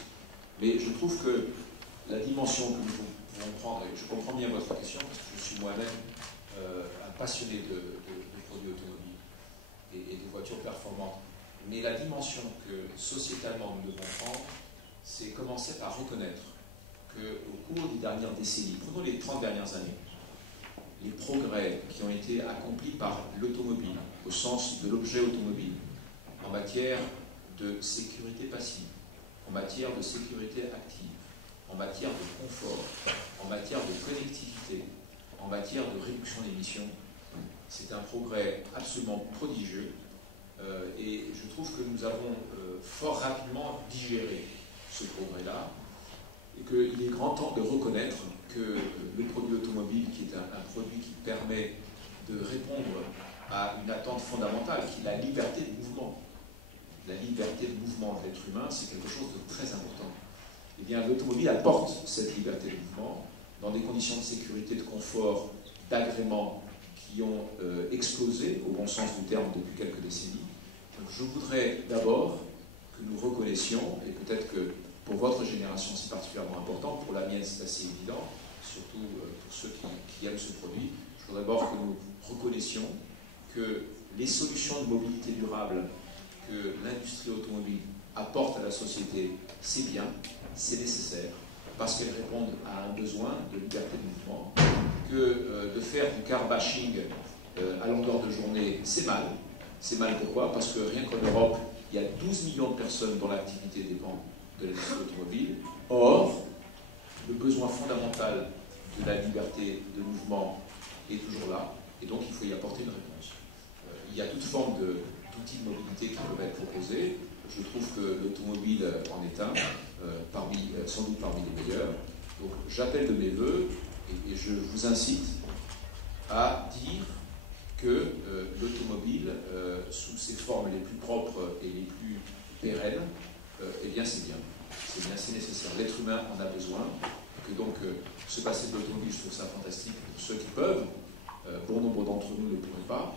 Mais je trouve que la dimension que nous pouvons prendre, et je comprends bien votre question, parce que je suis moi-même un passionné de produits automobiles et de voitures performantes, mais la dimension que sociétalement nous devons prendre, c'est commencer par reconnaître qu'au cours des dernières décennies, prenons les 30 dernières années, les progrès qui ont été accomplis par l'automobile, au sens de l'objet automobile, en matière de sécurité passive, en matière de sécurité active, en matière de confort, en matière de connectivité, en matière de réduction d'émissions, c'est un progrès absolument prodigieux et je trouve que nous avons fort rapidement digéré ce progrès-là et qu'il est grand temps de reconnaître que le produit automobile, qui est un produit qui permet de répondre à une attente fondamentale, qui est la liberté de mouvement. La liberté de mouvement de l'être humain, c'est quelque chose de très important. Eh bien, l'automobile apporte cette liberté de mouvement dans des conditions de sécurité, de confort, d'agrément qui ont explosé, au bon sens du terme, depuis quelques décennies. Donc, je voudrais d'abord que nous reconnaissions, et peut-être que pour votre génération c'est particulièrement important, pour la mienne c'est assez évident, surtout pour ceux qui aiment ce produit, je voudrais d'abord que nous reconnaissions que les solutions de mobilité durable que l'industrie automobile apporte à la société, c'est bien, c'est nécessaire, parce qu'elles répondent à un besoin de liberté de mouvement, que de faire du car bashing à longueur de journée, c'est mal. C'est mal pourquoi? Parce que rien qu'en Europe, il y a 12 millions de personnes dont l'activité dépend de l'industrie automobile. Or, le besoin fondamental de la liberté de mouvement est toujours là, et donc il faut y apporter une réponse. Il y a toute forme d'outils de mobilité qui peuvent être proposés. Je trouve que l'automobile en est un, sans doute parmi les meilleurs. Donc j'appelle de mes voeux et je vous incite à dire que l'automobile, sous ses formes les plus propres et les plus pérennes, eh bien c'est bien. C'est bien, c'est nécessaire. L'être humain en a besoin. Que donc se passer de l'automobile, je trouve ça fantastique pour ceux qui peuvent. Bon nombre d'entre nous ne pourraient pas.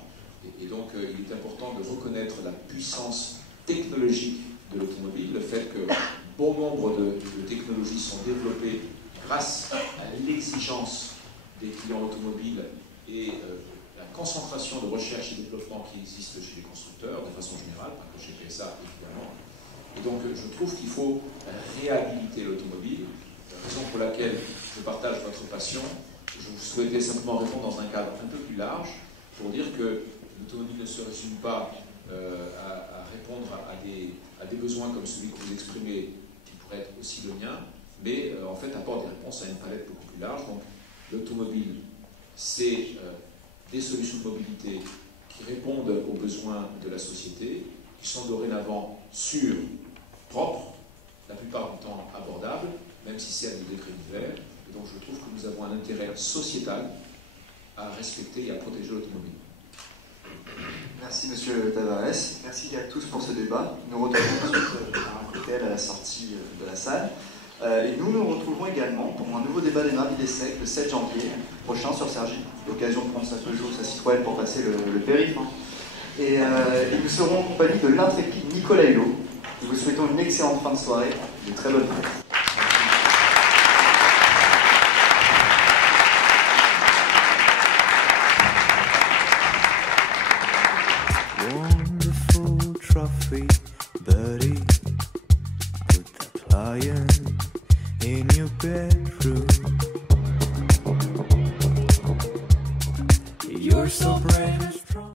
Et donc il est important de reconnaître la puissance technologique de l'automobile, le fait que bon nombre de technologies sont développées grâce à l'exigence des clients automobiles et la concentration de recherche et développement qui existe chez les constructeurs, de façon générale, pas que chez PSA évidemment. Et donc je trouve qu'il faut réhabiliter l'automobile, raison pour laquelle je partage votre passion. Je vous souhaitais simplement répondre dans un cadre un peu plus large pour dire que l'automobile ne se résume pas à répondre à des besoins comme celui que vous exprimez, qui pourrait être aussi le mien, mais en fait apporte des réponses à une palette beaucoup plus large. Donc l'automobile, c'est des solutions de mobilité qui répondent aux besoins de la société, qui sont dorénavant sûres, propres, la plupart du temps abordables, même si c'est à des degrés divers. Et donc je trouve que nous avons un intérêt sociétal à respecter et à protéger l'automobile. Merci Monsieur Tavares, merci à tous pour ce débat. Nous retrouvons ensuite un cocktail à la sortie de la salle. Et nous nous retrouverons également pour un nouveau débat des Mardis des Secs le 7 janvier prochain sur Cergy. L'occasion de prendre sa Peugeot, sa Citroën pour passer le périph'. Et nous serons en compagnie de l'intrépide Nicolas Hulot. Nous vous souhaitons une excellente fin de soirée, de très bonnes fêtes. Wonderful trophy, buddy. Put that lion in your bedroom. You're so brave.